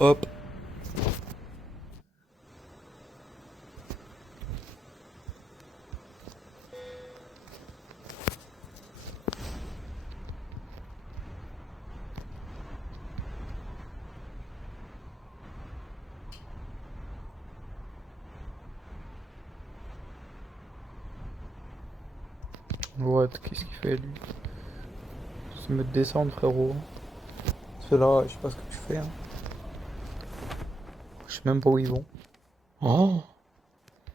Hop. What? Qu'est-ce qu'il fait lui? Se me descendre frérot. Ceux-là, je sais pas ce que tu fais, hein. Je sais même pas où ils vont. Oh!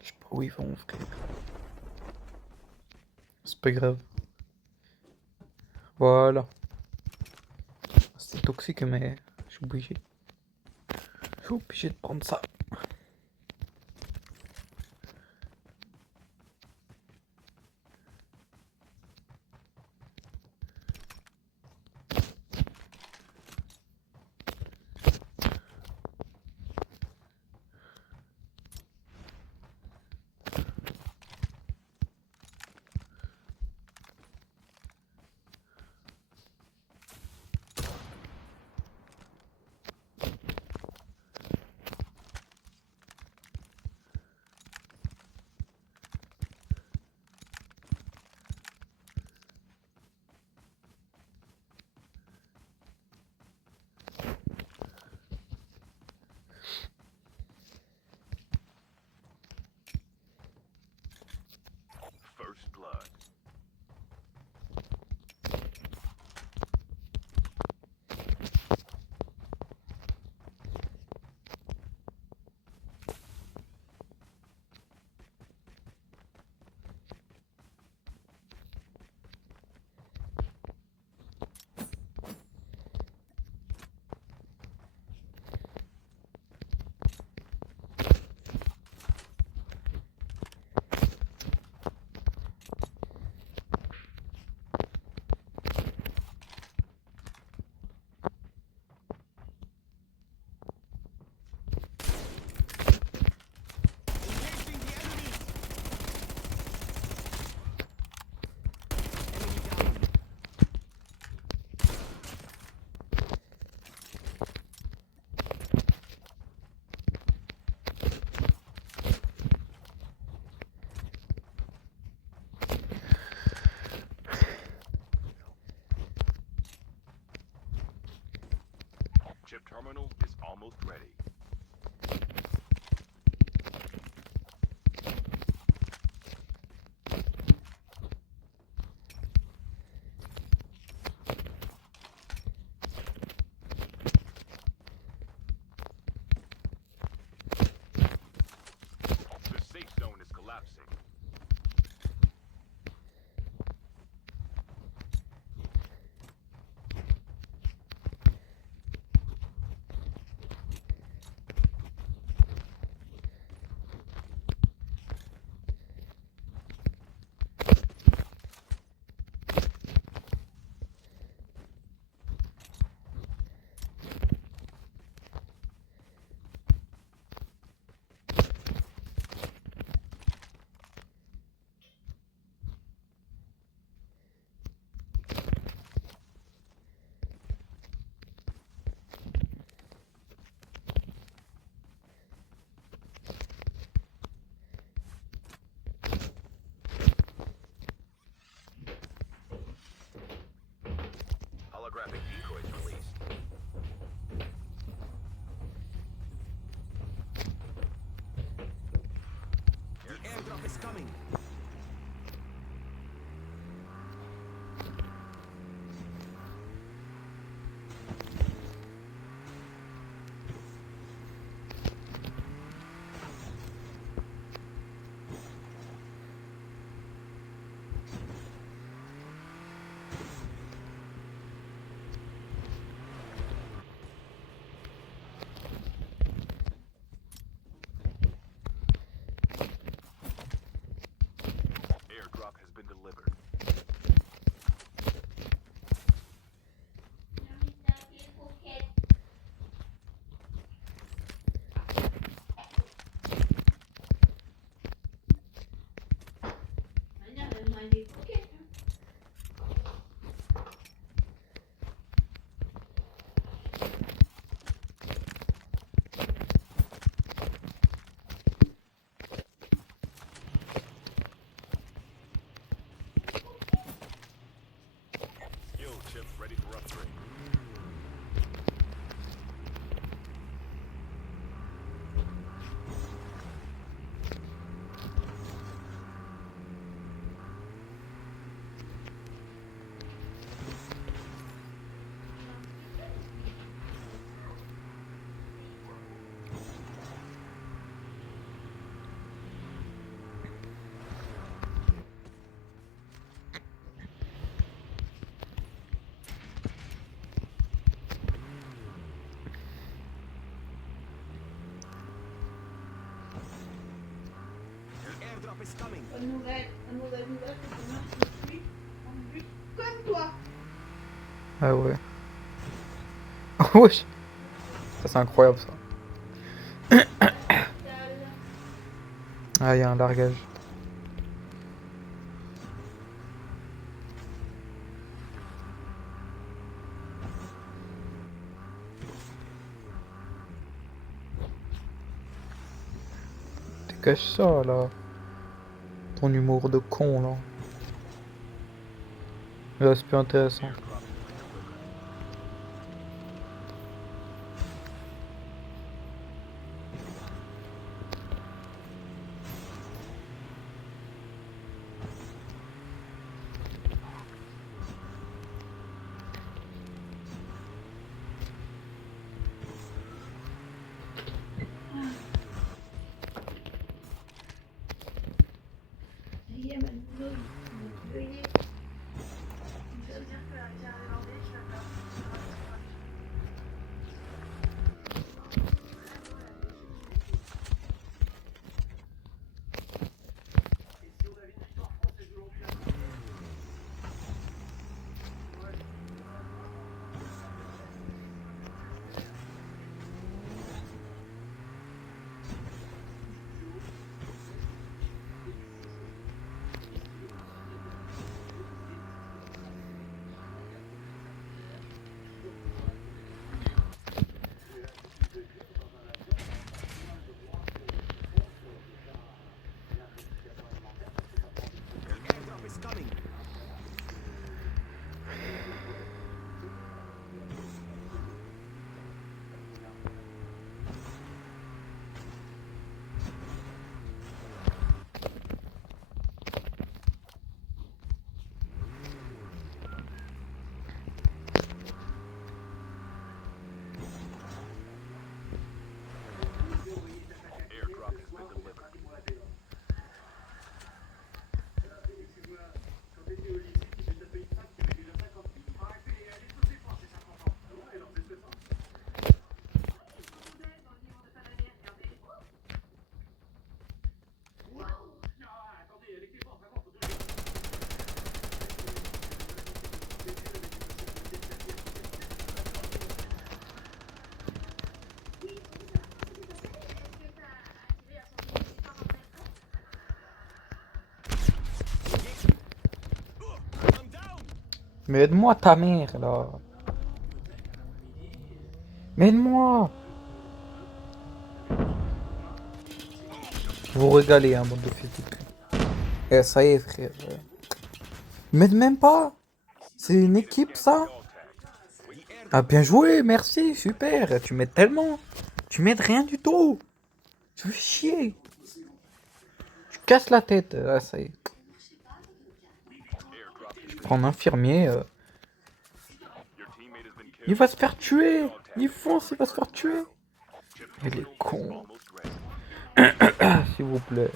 Je sais pas où ils vont, frère. C'est pas grave. Voilà. C'est toxique, mais je suis obligé. Je suis obligé de prendre ça. First blood. Chip terminal is almost ready. The safe zone is collapsing. Holographic decoys released. The airdrop is coming. is coming. Comme toi. Ah ouais. Wesh. Ça c'est incroyable ça. Ah, il y a un largage. Dégage ça là. Ton humour de con là. Là c'est plus intéressant. Airdrop is coming. Airdrop has been delivered. I'm down. Mais aide-moi ta mère là. Mais aide-moi. Vous régalez hein, bande de fils de pute. Eh ça y est frère. M'aide même pas. C'est une équipe ça. Ah bien joué, merci, super. Tu m'aides tellement. Tu m'aides rien du tout. Tu fais chier. Tu casses la tête. Ah ça y est. Je prends un infirmier. Your teammate has been killed. Il va se faire tuer. Il fonce, il va se faire tuer. Il est con. Almost ready. S'il vous plaît.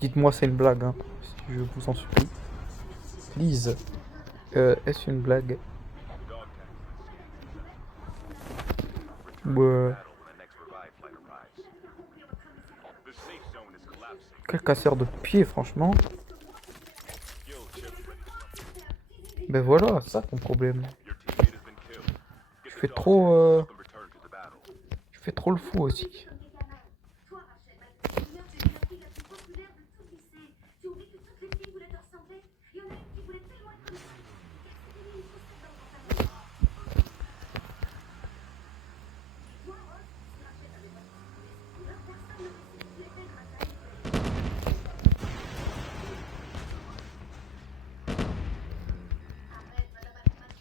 Dites-moi c'est une blague, hein, si je vous en supplie. Please. Est-ce une blague? Ouais. Battle when the next revive flight arrives. The safe zone is collapsing. Quel casseur de pied, franchement. Skill chip ready. Ben voilà, c'est ça ton problème. Your teammate has been killed. Tu Get fais the trop, dog tags and return to the battle. tu fais trop le fou aussi. Toi, Rachel, malgré tes humeurs, tu es la fille la plus populaire de tout le lycée. Tu oublies que toutes les filles voulaient te ressembler. Il y en a une qui voulait tellement être comme toi. Qu'elle s'est mis une chaussette dans le pantalon. Et toi, Rose, si Rachel avait pas suivi ces couleurs, personne n'aurait su que tu étais grâce à elle. Arrête, madame Ackerman,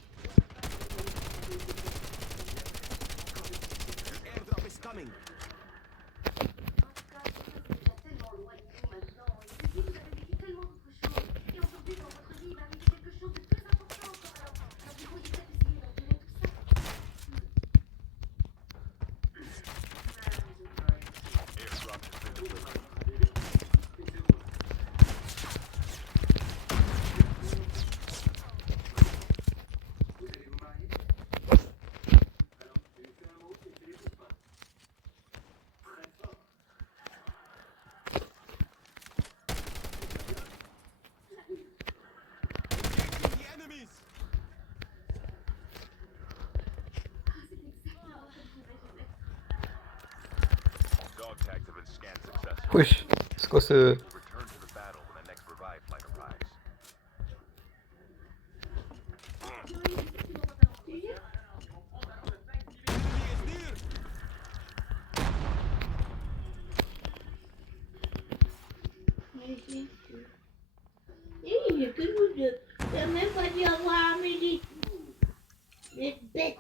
The airdrop is coming. Wesh, c'est quoi ce... Return to the battle when the next revive flight arrives. Il n'y a que nous deux. T'as même pas dit au revoir à Amélie. Les bêtes.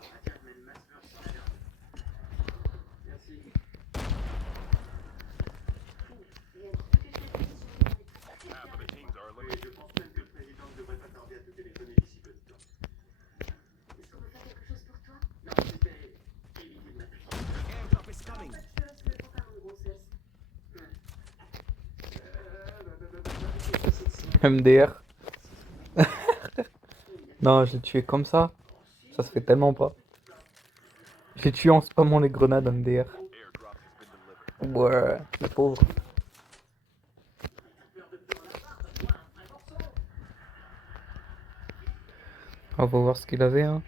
Half of the teams are eliminated. Est-ce qu'on peut faire quelque chose pour toi? Airdrop is coming. Je te laisse le pantalon de grossesse. MDR. Non, je l'ai tué comme ça. Ça se fait tellement pas. Je l'ai tué en spammant les grenades MDR. Airdrop has been delivered. Ouais, le pauvre. On va voir ce qu'il avait, hein.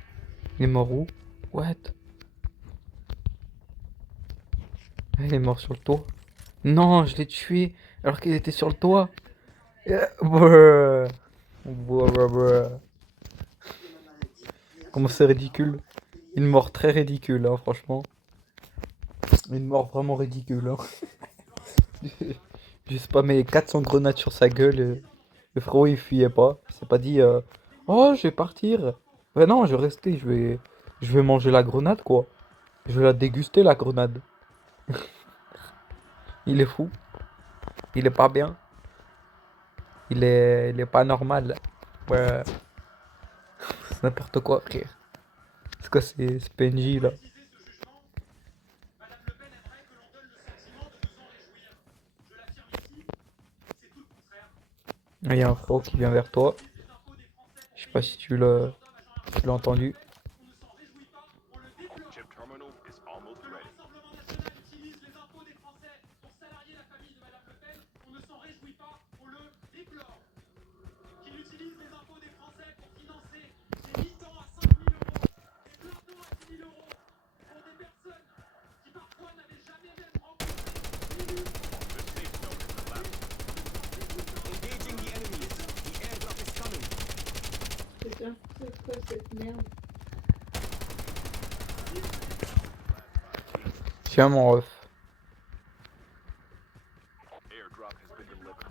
Il est mort où? What? Ah, il est mort sur le toit. Non, je l'ai tué alors qu'il était sur le toit. Bruh. Bruh. Comment c'est ridicule. Une mort très ridicule, hein, franchement. Une mort vraiment ridicule, hein. J'ai spammé 400 grenades sur sa gueule. Le frérot, il fuyait pas. Il s'est pas dit oh, je vais partir. Ouais, non, je vais rester. Je vais manger la grenade, quoi. Je vais la déguster, la grenade. Il est fou. Il est pas bien. Il est pas normal. Ouais. C'est n'importe quoi, frère. C'est quoi ces PNJ là? Il y a un frérot qui vient vers toi. Je sais pas si tu l'as entendu. Chip terminal is almost ready. Engaging the enemies. The airdrop is coming. Putain, c'est quoi cette merde? Tiens mon ref. Airdrop has been delivered.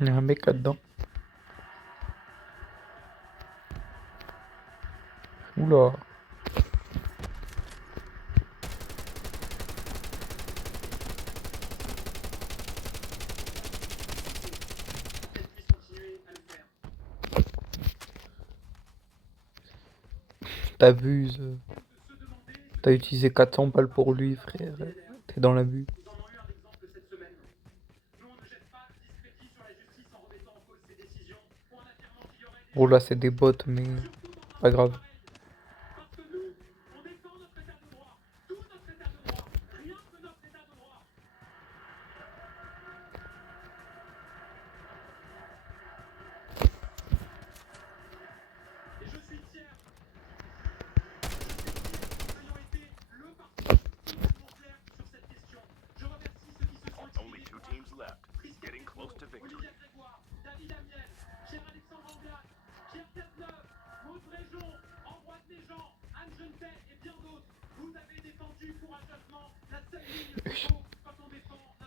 Il y a un mec là-dedans. Oula. T'abuses. T'as utilisé 400 balles pour lui, frère. T'es dans l'abus. Oh là, c'est des bots, mais pas grave. Only 2 teams left. Getting close to victory.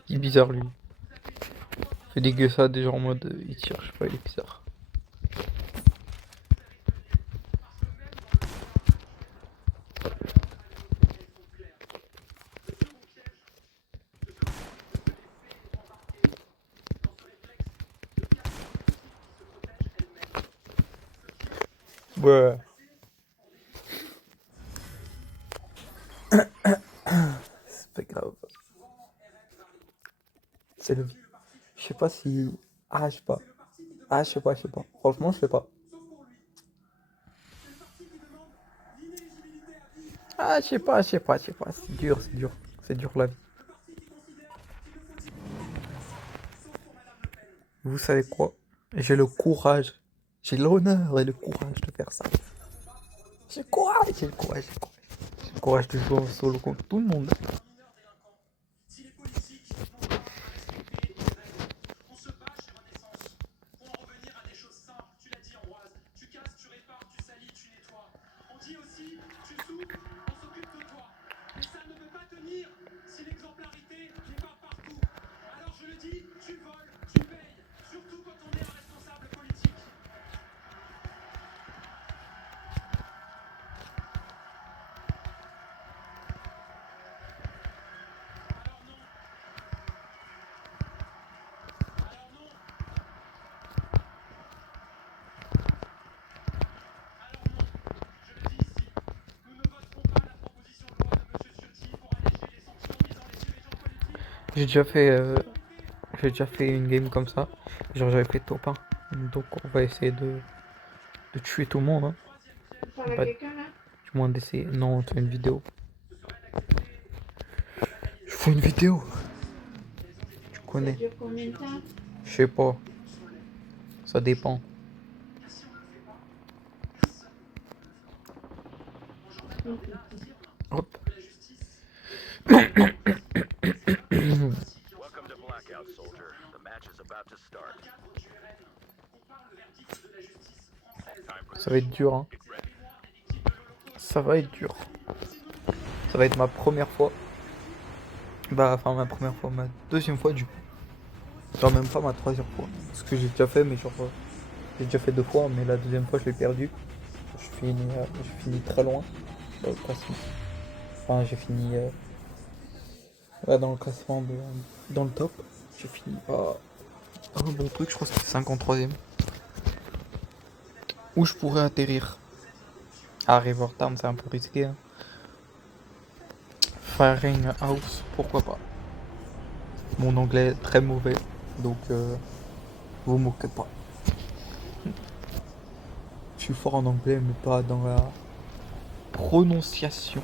Il est bizarre, lui. Il fait dégueu ça, déjà en mode il tire, je sais pas, il est bizarre. Ouais. C'est pas grave. C'est le... Je sais pas si... Ah, je sais pas. Ah, je sais pas. Franchement, je sais pas. Ah, je sais pas, je sais pas, je sais pas. C'est dur, c'est dur. C'est dur la vie. Vous savez quoi? J'ai le courage. J'ai l'honneur et le courage de faire ça. J'ai le courage, j'ai le courage, j'ai le courage. J'ai le courage de jouer en solo contre tout le monde. Si les politiques n'ont pas respecté les règles, on se bat chez Renaissance pour en revenir à des choses simples. Tu l'as dit, Ambroise. Tu casses, tu répares, tu salis, tu nettoies. On dit aussi, tu souffres, on s'occupe de toi. Mais ça ne peut pas tenir si l'exemplarité n'est pas partout. Alors je le dis, tu voles, tu payes, surtout quand on est un responsable politique. Alors non. Alors non. Alors non. Je le dis ici, nous ne voterons pas la proposition de loi de M. Ciotti pour alléger les sanctions visant les dirigeants politiques. J'ai déjà fait une game comme ça. Genre j'avais fait top 1. Donc on va essayer de tuer tout le monde. Hein. Tu parles à Bah, quelqu'un là? du moins d'essayer. Non, c'est une vidéo. Je fais une vidéo. Tu Ça connais. dure combien de temps? Je sais pas. Ça dépend. Hop. Welcome to Blackout, soldier. The match is about to start. Time for Ça va être dur. Hein. get ready. Ça va être dur. Ça va être ma première fois. Bah, enfin, ma première fois, ma deuxième fois du coup. Genre, même pas ma troisième fois. Parce que j'ai déjà fait, mais genre, j'ai déjà fait 2 fois, mais la deuxième fois, je l'ai perdu. J'ai fini très loin dans le classement. Enfin, j'ai fini ouais, dans le classement, dans le top. J'ai fini pas un bon truc, je crois que c'était 53ème. Où je pourrais atterrir. À Rivertown, c'est un peu risqué. Hein. Firing House, pourquoi pas. Mon anglais est très mauvais, donc vous moquez pas. Je suis fort en anglais, mais pas dans la prononciation.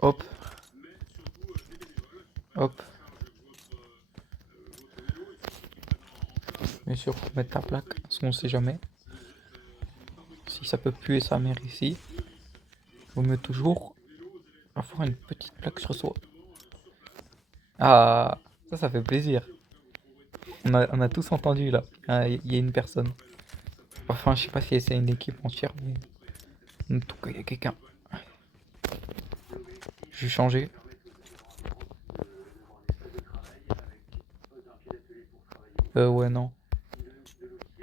Hop. Hop. Bien sûr, faut mettre la plaque, parce qu'on sait jamais. Si ça peut puer sa mère ici, vaut mieux toujours avoir une petite plaque sur soi. Ah, ça fait plaisir. On a tous entendu là. Il y a une personne. Enfin, je sais pas si c'est une équipe entière, mais en tout cas, il y a quelqu'un. Je vais changer. Ouais, non.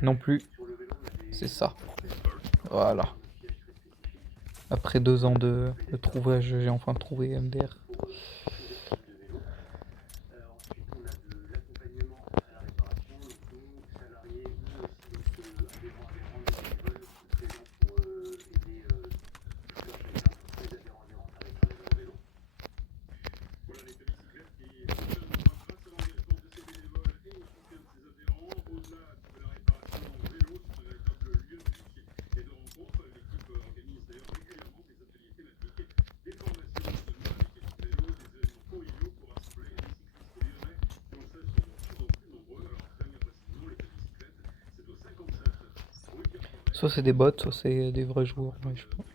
Non plus. C'est ça. Voilà. Après 2 ans de trouvage, j'ai enfin trouvé MDR. Soit c'est des bots, soit c'est des vrais joueurs. Ouais, je pense.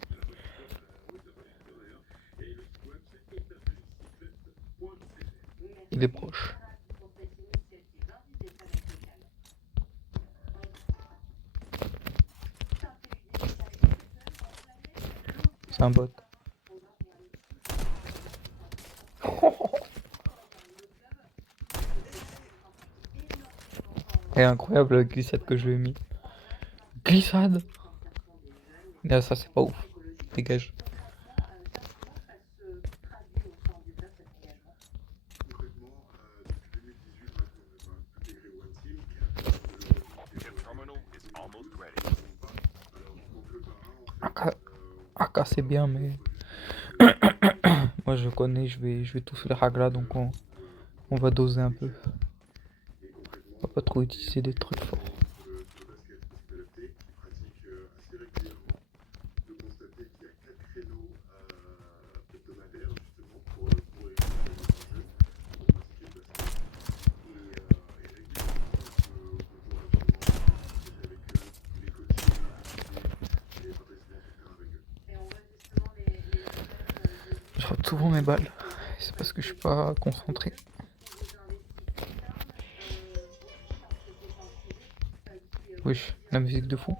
Il est proche. C'est un bot. Et incroyable la glissade que je lui ai mis. Glissade. Ah, ça c'est pas ouf. Dégage. Chip terminal is almost ready. AK c'est bien, mais moi je connais, je vais tous les Hagla, donc on va doser un peu. On va pas trop utiliser des trucs forts. Je rate souvent mes balles. C'est parce que je suis pas concentré. Wesh, la musique de fou.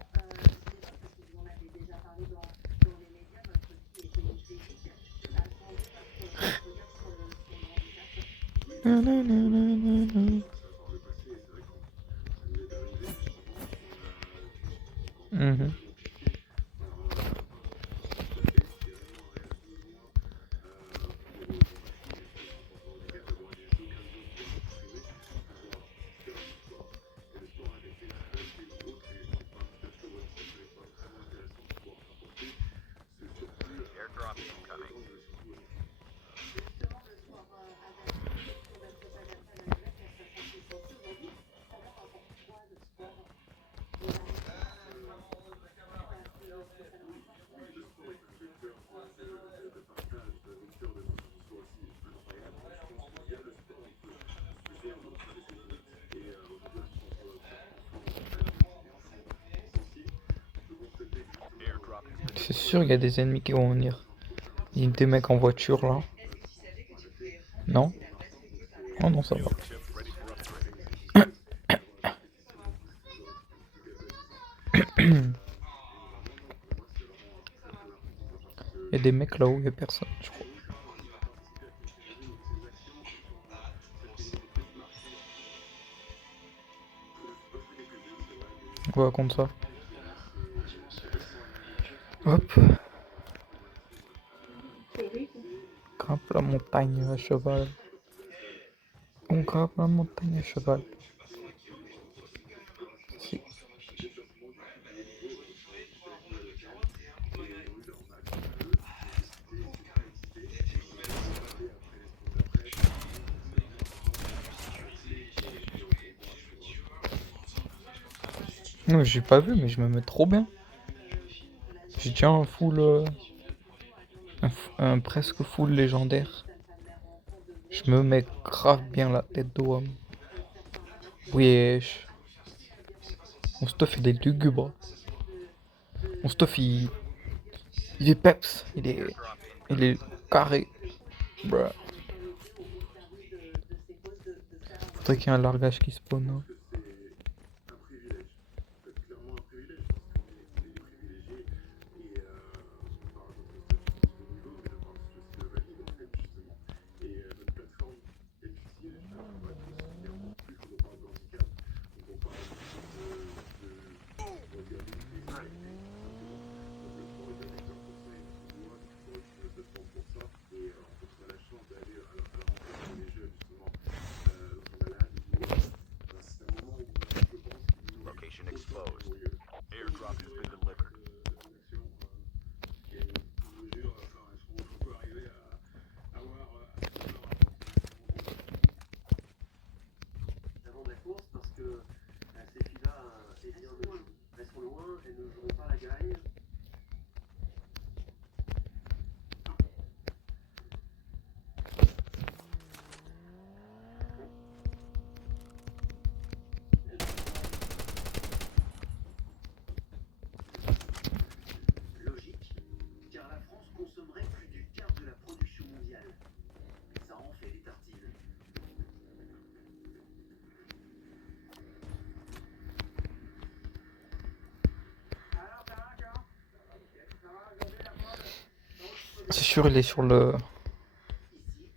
Mhm. Airdrop incoming. Airdrop has been C'est sûr, il y a des ennemis qui vont venir. Il y a des mecs en voiture là. Non? Oh non, ça va. chip ready for upgrade. Il y a des mecs là où il y a personne, je crois. On va contre ça. Hop. Grimpe la montagne à cheval. On grimpe la montagne à cheval. Si. Non, j'ai pas vu, mais je me mets trop bien. J'ai déjà un full. Un presque full légendaire. Je me mets grave bien la tête d'homme. Wesh. Mon stuff il est lugubre. Mon stuff il est peps. Il est carré. Bruh. Faudrait qu'il y ait un largage qui spawn. Hein. Location exposed. Airdrop has been delivered. Avant de la course parce que ces filles-là, eh bien, resteront loin et ne joueront pas la gagne. Logique, car la France consommerait plus du quart de la production mondiale. Ça en fait des tartines. C'est sûr, il est sur le. Ici,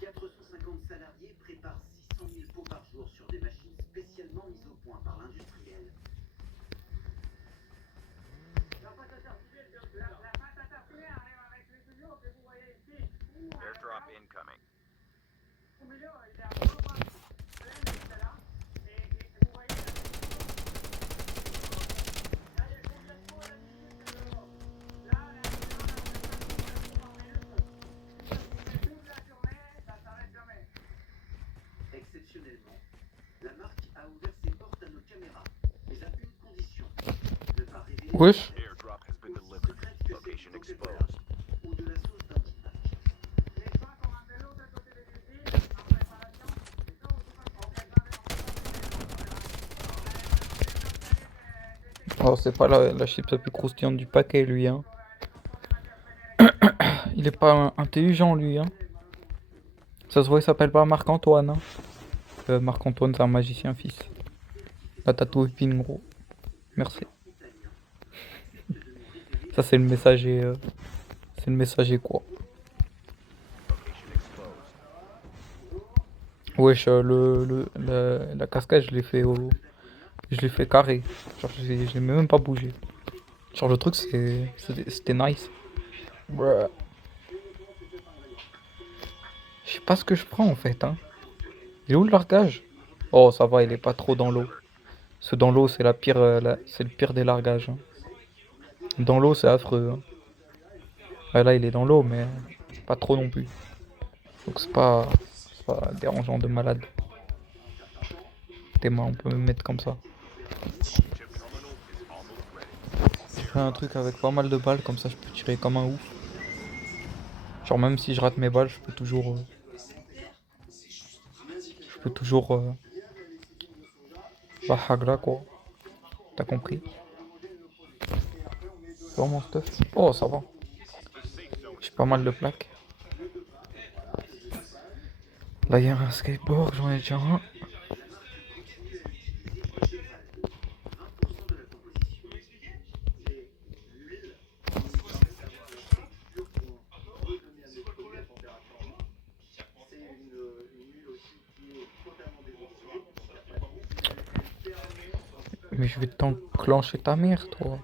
450 salariés préparent 600 000 pots par jour sur des machines spécialement mises au point par l'industriel. Airdrop incoming. Exceptionnellement, la marque a ouvert ses portes à nos caméras, mais à une condition, ne pas révéler Wesh. Airdrop has been aussi delivered. secrète que Location celle du exposed. ou de la sauce d'un Big Mac. Oh, c'est pas la chips la plus croustillante du paquet, lui. Hein. Il est pas intelligent lui, hein. Ça se voit, il s'appelle pas Marc-Antoine, hein. Marc-Antoine, c'est un magicien, fils. La tatou épine, gros. Merci. Ça, c'est le messager. C'est le messager, quoi. Wesh, la cascade, je l'ai fait je l'ai fait carré. Genre, je l'ai même pas bougé. Genre, le truc, c'était nice. Bruh. Je sais pas ce que je prends, en fait, hein. Il est où le largage? Oh, ça va, il est pas trop dans l'eau. Parce que dans l'eau, c'est la pire, c'est le pire des largages, hein. Dans l'eau, c'est affreux, hein. Ouais, là, il est dans l'eau, mais pas trop non plus. Donc, c'est pas dérangeant de malade. Tes mains, on peut me mettre comme ça. Je fais un truc avec pas mal de balles, comme ça, je peux tirer comme un ouf. Genre, même si je rate mes balles, je peux toujours. Bah, hagla, quoi. T'as compris? C'est vraiment stuff. Oh, ça va. J'ai pas mal de plaques. Là, il y a un skateboard, j'en ai déjà un. Mais je vais t'enclencher ta mère, toi.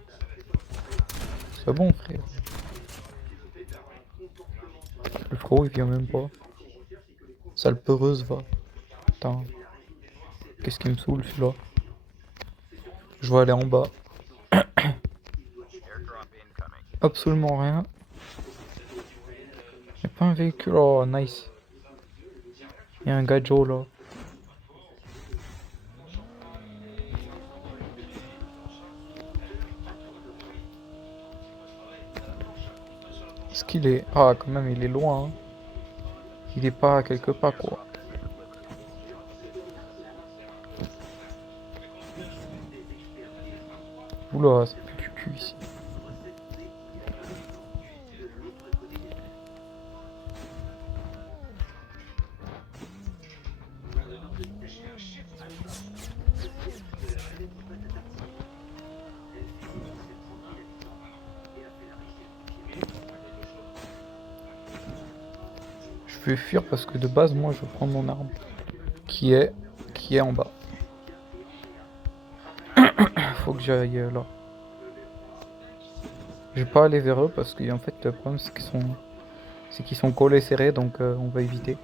C'est bon, frère. Le frérot, il vient même pas. Sale peureuse, va. Putain. Qu'est-ce qui me saoule, celui-là? Je vais aller en bas. Absolument rien. Y'a pas un véhicule. Oh, nice. Y'a un gadget là. Est-ce qu'il est... Ah, quand même, il est loin, hein. Il est pas quelque part, quoi. Oula, ça pue du cul ici. Je vais fuir parce que de base, moi, je veux prendre mon arme. Qui est en bas. Faut que j'aille là. Je vais pas aller vers eux parce qu'en fait, le problème, c'est qu'ils sont collés serrés, donc on va éviter.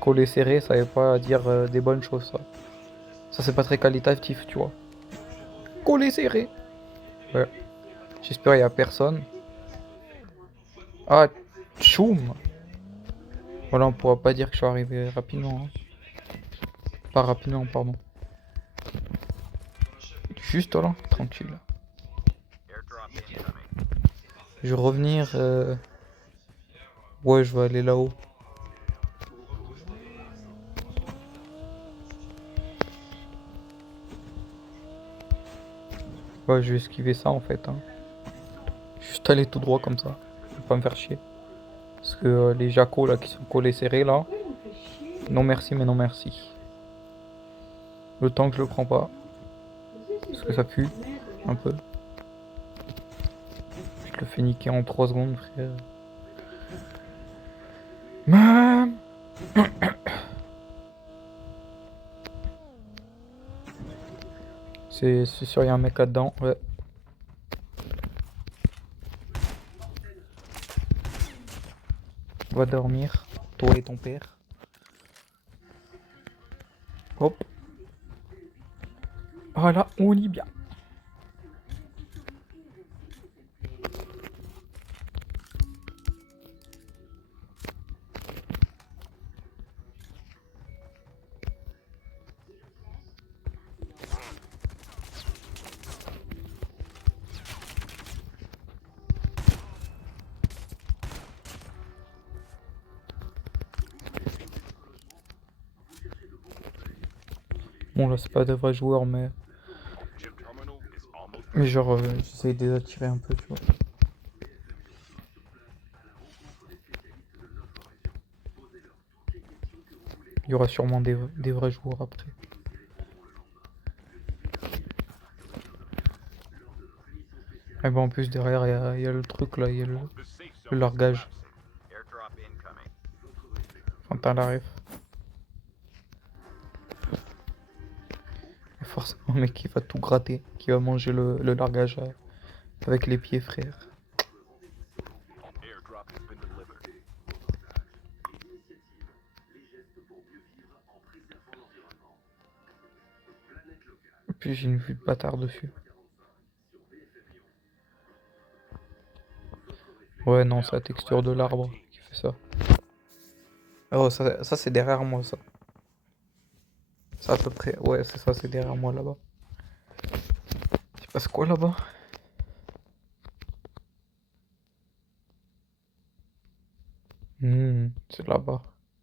Collés serrés, ça veut pas dire des bonnes choses, ça. Ça, c'est pas très qualitatif, tu vois. Collés serrés. Ouais. J'espère qu'il y a personne. Ah, tchoum. Voilà, on pourra pas dire que je suis arrivé rapidement, hein. Pas rapidement, pardon. Juste là, tranquille. Je vais revenir. Ouais, je vais aller là-haut. Ouais, je vais esquiver ça en fait, hein. Juste aller tout droit comme ça. Je vais pas me faire chier. Parce que les jacos là qui sont collés serrés là. Non merci, mais non merci. Le temps que je le prends pas. Parce que ça pue. Un peu. Je le fais niquer en 3 secondes, frère. Même. C'est sûr, il y a un mec là-dedans, ouais. Va dormir, toi et ton père. Hop. Voilà, on y est bien. Bon là c'est pas des vrais joueurs mais genre j'essaye de les attirer un peu tu vois. Il y aura sûrement des vrais joueurs après. Et bon, en plus, derrière, il y a le truc là, il y a The safe le zone is largage. collapsing. Airdrop incoming. Enfin, t'as la ref. Et forcément, un mec qui va tout gratter, qui va manger le largage avec les pieds, frère. Airdrop has been delivered. Et puis, j'ai une vue de bâtard dessus. Ouais, non, c'est la texture de l'arbre qui fait ça. Oh, ça c'est derrière moi, ça. Ça, à peu près. Ouais, c'est ça, c'est derrière moi, là-bas. Il se passe quoi, là-bas? C'est là-bas.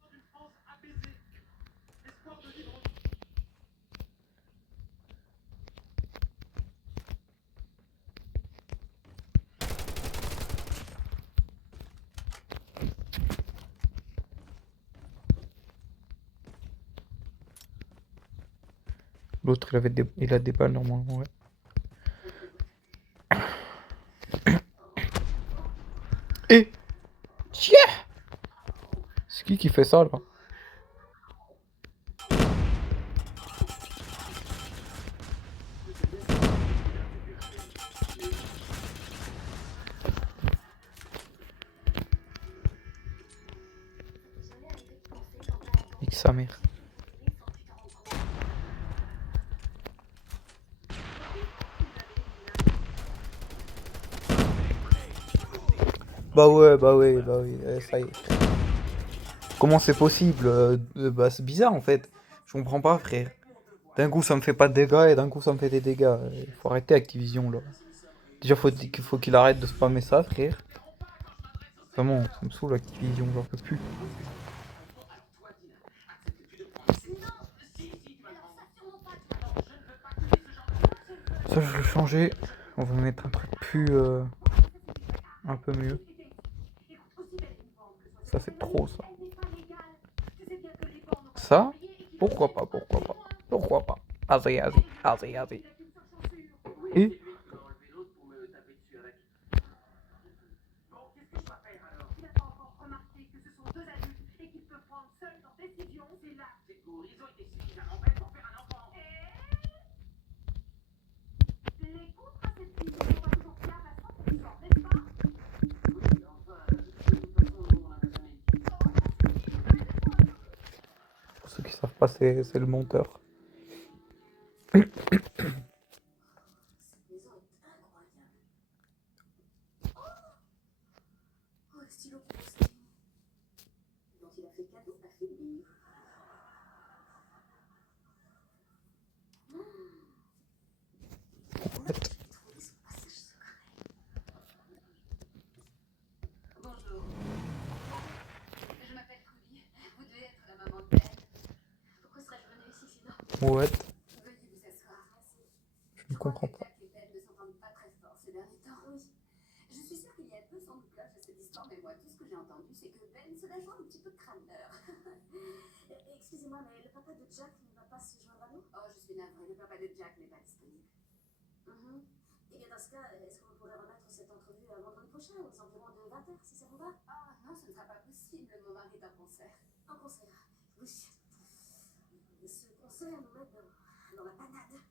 D'une France apaisée. L'espoir de vivre. L'autre, il a des balles, normalement, ouais. Et tiens! C'est qui fait ça, là? Nique sa mère. Bah ouais, ça y est. Comment c'est possible? Bah c'est bizarre en fait. Je comprends pas, frère. D'un coup ça me fait pas de dégâts et d'un coup ça me fait des dégâts. Il faut arrêter Activision là. Déjà faut qu'il arrête de spammer ça, frère. Vraiment, ça me saoule Activision, j'en peux plus. Ça je vais le changer. On va mettre un truc plus un peu mieux. Ça c'est trop ça. Ça? Pourquoi pas? Pourquoi pas? Vas-y. Et? Bon, qu'est-ce que je dois faire alors? Il n'a pas encore remarqué que ce sont deux adultes et qu'il peut prendre seul leurs décisions. C'est là. C'est court. Ils ont été suffisamment bêtes pour faire un enfant. Les contraceptifs ne sont pas toujours fiables à 100%, n'est-ce pas? Pour ceux qui savent pas, c'est le monteur. Cette maison est incroyable. Oh, le stylo pour Austin. Dont il a fait cadeau à Philippe. En fait. Trouver son passage secret. Bonjour. Je m'appelle Trudy. Vous devez être la maman de Ben. Pourquoi serais-je venue ici sinon? Ouais, Veuillez vous asseoir. Merci. je ne comprends pas. Jack et Ben ne s'entendent pas très fort ces derniers temps. Oui. Je suis sûre qu'il y a peu sans doublage à cette histoire, mais moi, tout ce que j'ai entendu, c'est que Ben se la joue un petit peu de crâneur. Excusez-moi, mais le papa de Jack ne va pas se joindre à nous? Oh, je suis navrée, le papa de Jack n'est pas disponible. Eh bien, dans ce cas, est-ce qu'on pourrait remettre cette entrevue à vendredi prochain, aux environs de 20h, si ça vous va? Ah non, ce ne sera pas possible, mon mari est en concert. Un concert. Oui. Ce concert nous met dans la panade.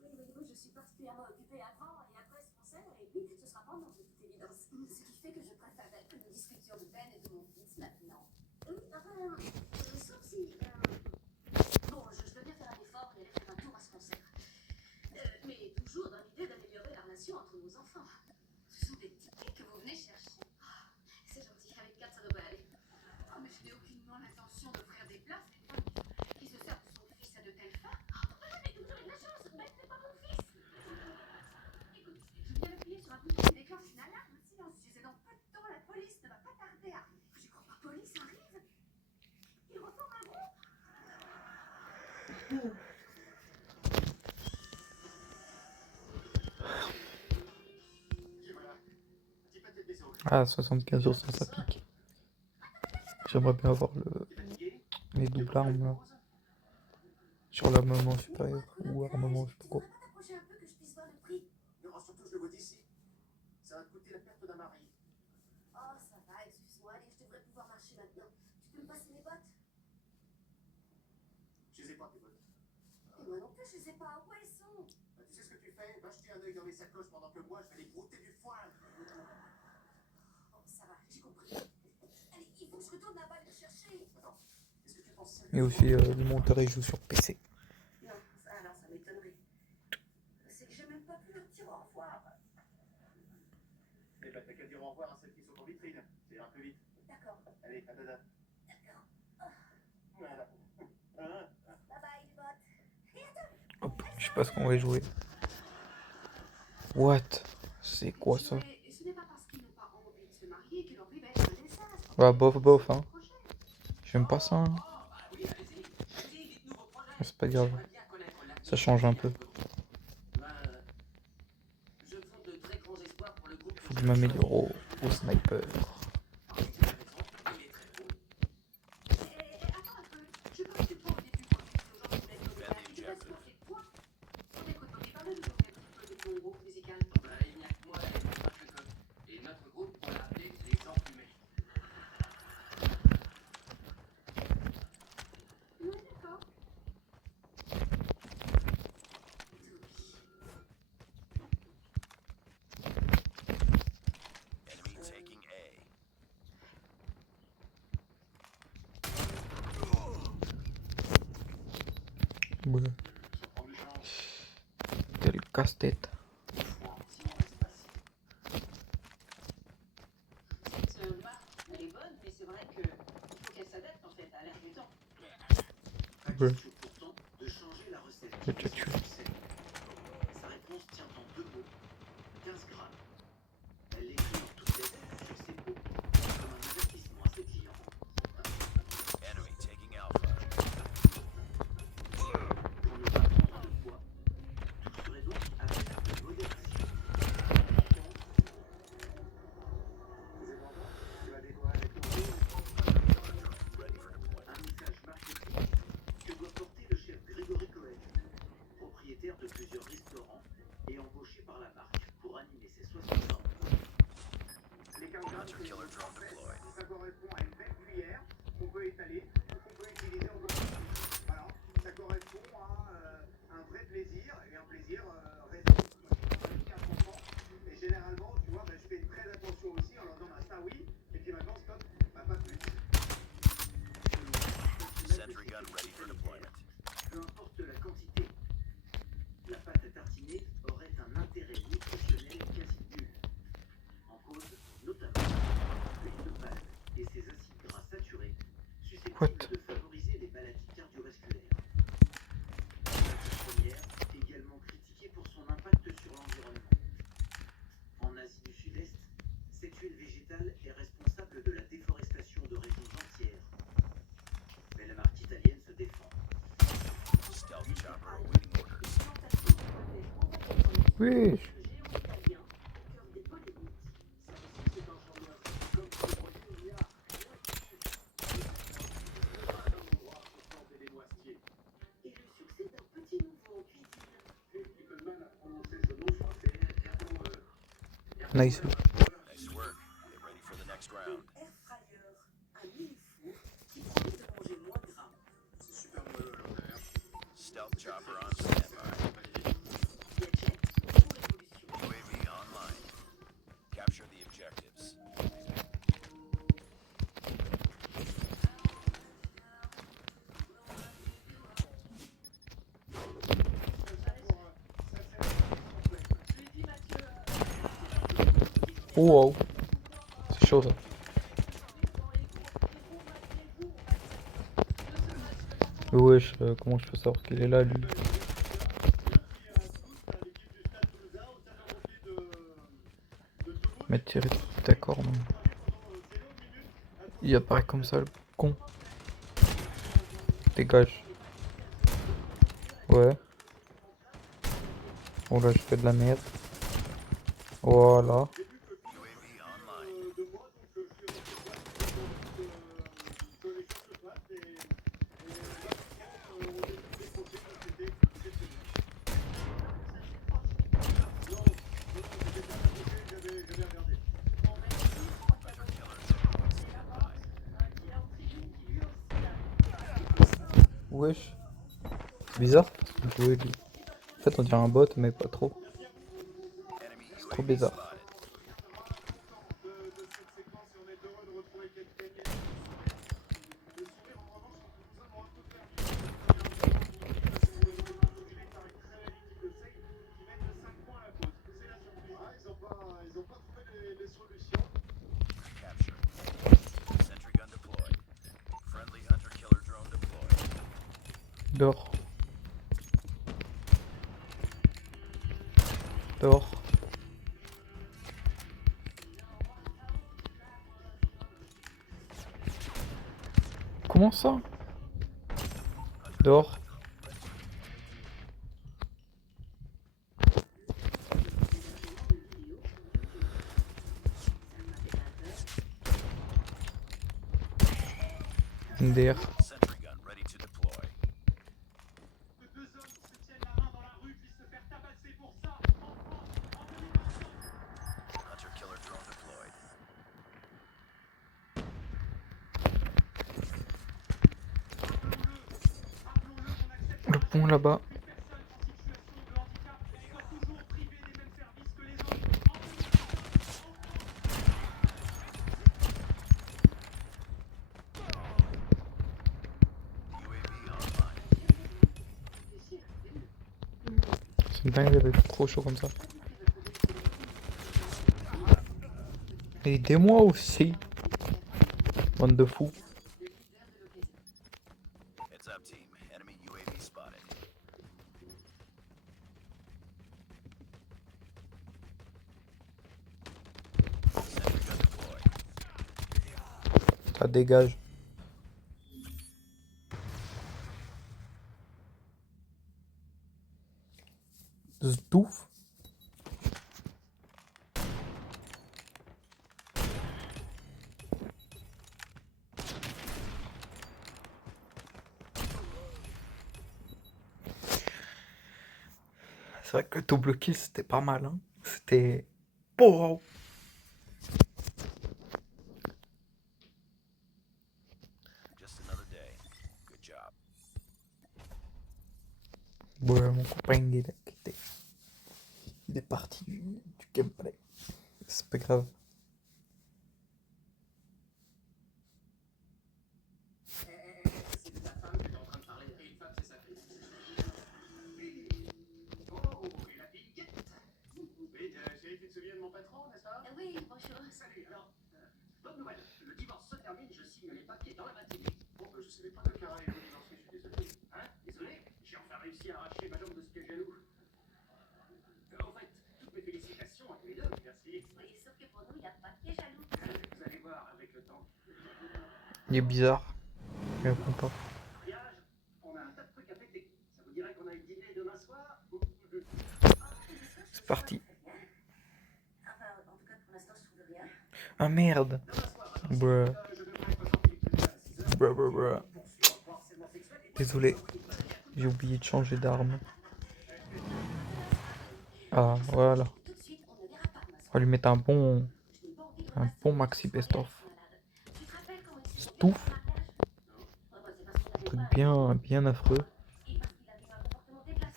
Oui, je suis particulièrement occupée avant et après ce concert, et puis ce sera pendant, de toute évidence. Ce qui fait que je préférerais que nous discutions de Ben et de mon fils maintenant. Oui, enfin, sauf si... Bon, je veux bien faire un effort et aller faire un tour à ce concert. Mais toujours dans l'idée d'améliorer la relation entre nos enfants. Ce sont des tickets que vous venez chercher. C'est gentil, avec 4 ça devrait aller. Oh, mais je n'ai aucunement l'intention d'offrir des places à une qui se sert de son fils à de telles fins. Mais vous avez de la chance, Ben n'est pas mon fils. Écoute, je viens d'appuyer sur un bouton qui déclenche une alarme de silence. Je sais dans peu de temps, la police ne va pas tarder à arriver. Je crois pas, police arrive. Il reforme un groupe. Ah, 75 jours sans ça pique. J'aimerais bien avoir Les doubles armes là. Sur l'armement supérieur. Ou armement, je sais pas quoi. Tu peux pas t'approcher un peu que je puisse voir le prix? Non, surtout, je le vois d'ici. Ça va te coûter la perte d'un mari. Oh, ça va, excuse-moi. Allez, je devrais pouvoir marcher maintenant. Tu peux me passer mes bottes? Je les ai pas, tes bottes. Et moi non plus, je sais pas où elles sont. Bah, tu sais ce que tu fais? Va jeter un œil dans les sacoches pendant que moi, je vais les brouter du foin. Bon, ça va, j'ai compris. Allez, il faut que je retourne là-bas les chercher. Attends, est-ce que tu penses Et aussi, le monteur il joue sur PC. Non, ça, alors ça m'étonnerait. C'est que j'ai même pas pu leur dire au revoir. Eh ben, t'as qu'à dire au revoir à celles qui sont en vitrine. Ça ira plus vite. D'accord, Allez, à dada. d'accord. Voilà. Hein? Bye bye les bottes. Et attends, Hop, je sais pas ce qu'on va jouer. What? C'est quoi ça? Et ce n'est pas parce qu'ils n'ont pas envie de se marier que leur vie va être un désastre. Bah bof hein. J'aime pas ça. Hein. C'est pas grave. Ça change un peu. Faut que je m'améliore au sniper. Attends un peu, je parlais de toi au début quand tu disais aux gens que tu voulais être populaire. Tu penses c'est quoi? On écoute, on parle-nous donc un petit peu de ton groupe musical. Il n'y a que moi et notre groupe. Et notre groupe, on l'a appelé les Enfumés. Oui, d'accord. Enemy taking A. Ouais. Quel casse-tête. Cette marque, elle est bonne, mais c'est vrai qu'il faut qu'elle s'adapte en fait à l'air du temps. Pas Ouais. question pourtant de changer la recette. J'ai déjà tué. Sa réponse tient en 2 mots. 15 grammes. Elle l'écrit en toutes lettres sur ses peaux, comme un avertissement à ses clients. Enemy taking Alpha. Pour ne pas prendre de poids, tout serait donc affaire de modération. Tu vas décorer avec ton Ready for deployment. Un message marketing que doit porter le chef Grégory Cohen, propriétaire de plusieurs restaurants et embauché par la marque pour animer ses 60 ans. Les 15 grammes, Hunter killer drone deployed. ça correspond à une belle cuillère qu'on peut étaler ou qu'on peut utiliser en compagnie. Voilà, ça correspond à un vrai plaisir et un plaisir raisonnable. Moi, je suis un enfant et généralement, tu vois, je fais très attention aussi en leur disant ça oui, et puis maintenant stop, pas plus. Sentry gun ready for deployment. Peu importe la quantité, la pâte à tartiner aurait un intérêt nutritionnel quasi nul. En cause, notamment, l'huile de palme et ses acides gras saturés, susceptibles de favoriser les maladies cardiovasculaires. La première, également critiquée pour son impact sur l'environnement. En Asie du Sud-Est, cette huile végétale est responsable de la déforestation de régions entières. Mais la marque italienne se défend. Stealth chopper awaiting orders. Oui. Et le succès d'un petit nouveau en cuisine. Nice. Nice work. Get ready for the next round. Air fryer, un mini-four qui promet de manger moins gras. C'est super moelleux à l'envers. Stealth chopper on standby. Gadget pour l'évolution. UAV online. Capture the objectives. Oh, wow. C'est chaud ça. Wesh, comment je peux savoir qu'il est là lui? Mais tirer d'accord, mais... Il apparaît comme ça, le con. Dégage. Ouais. Oh là, je fais de la merde. Voilà. UAV online. Wesh. C'est bizarre. Parce que jouer lui. En fait, on dirait un bot, mais pas trop. C'est trop bizarre. Capture. Sentry gun deployed. Friendly hunter-killer drone deployed. Dehors. Dehors. Comment ça? Dehors. MDR. Sentry gun ready to deploy. Que deux hommes se tiennent la main dans la rue puissent se faire tabasser pour ça. Hunter-killer drone deployed. Le pont là-bas. C'est dingue d'être trop chaud comme ça. Aidez-moi aussi. Bande de fous. Heads up, team. Enemy UAV spotted. Sentry gun deployed. Ça dégage. Zdouf. C'est vrai que double kill c'était pas mal, hein. C'était... Wow. Just another day. Good job. Ouais, mon copain il a quitté. Il est parti du gameplay. C'est pas grave. C'est de ta femme que t'es en train de parler. Et une femme, c'est sa fille. Oh, et la fille guette. Oui, chérie, tu te souviens de mon patron, n'est-ce pas? Oui, bonjour. Salut, alors, bonne nouvelle. Le divorce se termine, je signe les papiers dans la matinée. Bon, je savais pas que Clara et vous divorcer, je suis désolé. Hein? Désolé? J'ai enfin réussi à arracher ma jambe de ce que jaloux. En fait, toutes mes félicitations à tous les deux, merci. Oui, sauf que pour nous, il n'y a pas de pied jaloux. Vous allez voir avec le temps. Il est bizarre. Je comprends pas. Mariage, on a un tas de trucs à fêter. Ça vous dirait qu'on aille dîner demain soir? C'est parti. Enfin, en tout cas, pour l'instant, je trouve rien. Ah merde. Bruh. Bruh, bruh, bruh. Désolé. J'ai oublié de changer d'arme. Ah, voilà. Tout de suite, on ne verra pas, ma On va lui mettre un bon maxi best-of. Tu te rappelles comment il s'est Stouf. Un truc bien affreux.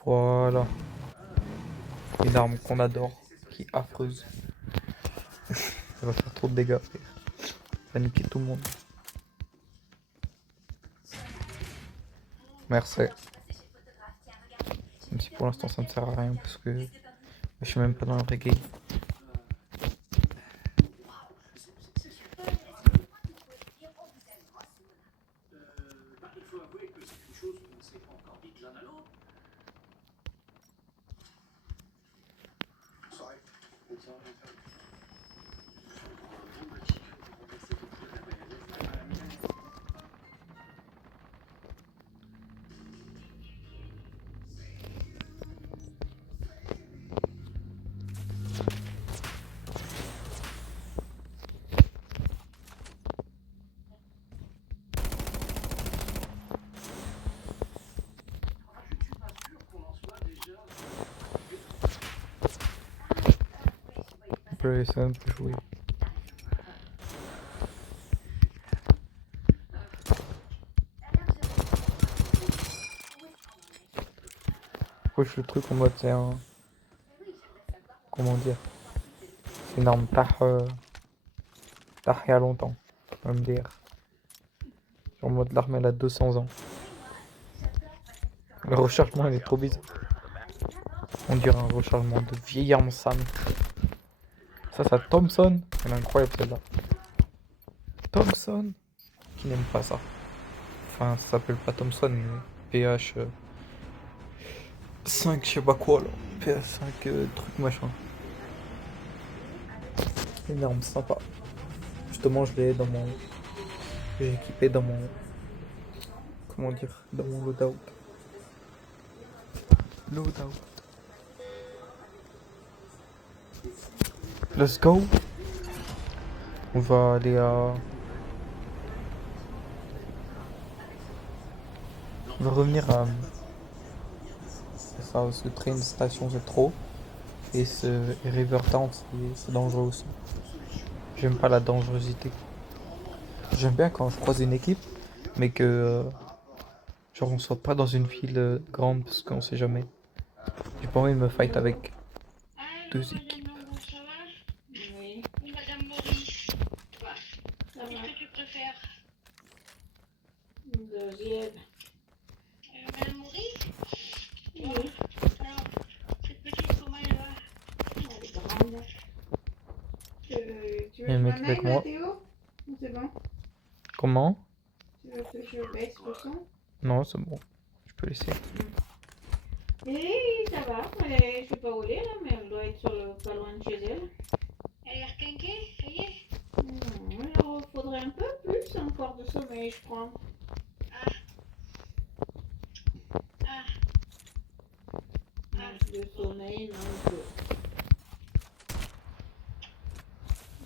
Voilà. Une arme qu'on adore, qui est affreuse. Ça va faire trop de dégâts. Ça va niquer tout le monde. Merci. Même si pour l'instant ça ne sert à rien parce que je suis même pas dans le vrai game. Il faut avouer que c'est une chose qu'on ne s'est pas encore dite l'un à l'autre. On peut laisser un peu jouer. push le truc en mode c'est un... Comment dire? C'est une arme tah il y a longtemps, on va me dire. En mode l'arme elle a 200 ans. Le rechargement il est trop bizarre. On dirait un rechargement de vieille arme Sam. Ça Thompson. Elle est incroyable celle-là. Thompson. Qui n'aime pas ça? Enfin, ça s'appelle pas Thompson, mais PH 5, je sais pas quoi là. PH 5, truc machin. Une arme sympa. Justement, je l'ai dans mon. J'ai équipé dans mon. Comment dire? Dans mon loadout. Loadout. Let's go. On va aller à. On va revenir à. C'est ça, ce train station c'est trop. Et ce Rivertown c'est dangereux aussi. J'aime pas la dangerosité. J'aime bien quand je croise une équipe, mais que. Genre on soit pas dans une ville grande parce qu'on sait jamais. J'ai pas envie de me fight avec deux équipes. Ça va? Oui. Madame Maurice, Ça qu'est-ce va. que tu préfères? Deuxième. Madame Maurice? Oui. Alors, cette petite, comment elle va? Elle est grande. Tu Il y a un veux mec que je avec m'amène, moi. Théo? Ou c'est bon? Comment? Tu veux que je baisse le son? Non, c'est bon. Je peux laisser. Et ça va. Je sais pas où elle est là, mais elle doit être pas loin de chez elle. Elle est requinquée, ça y est? Alors, faudrait un peu plus encore de sommeil, je crois. Ah, De sommeil, non,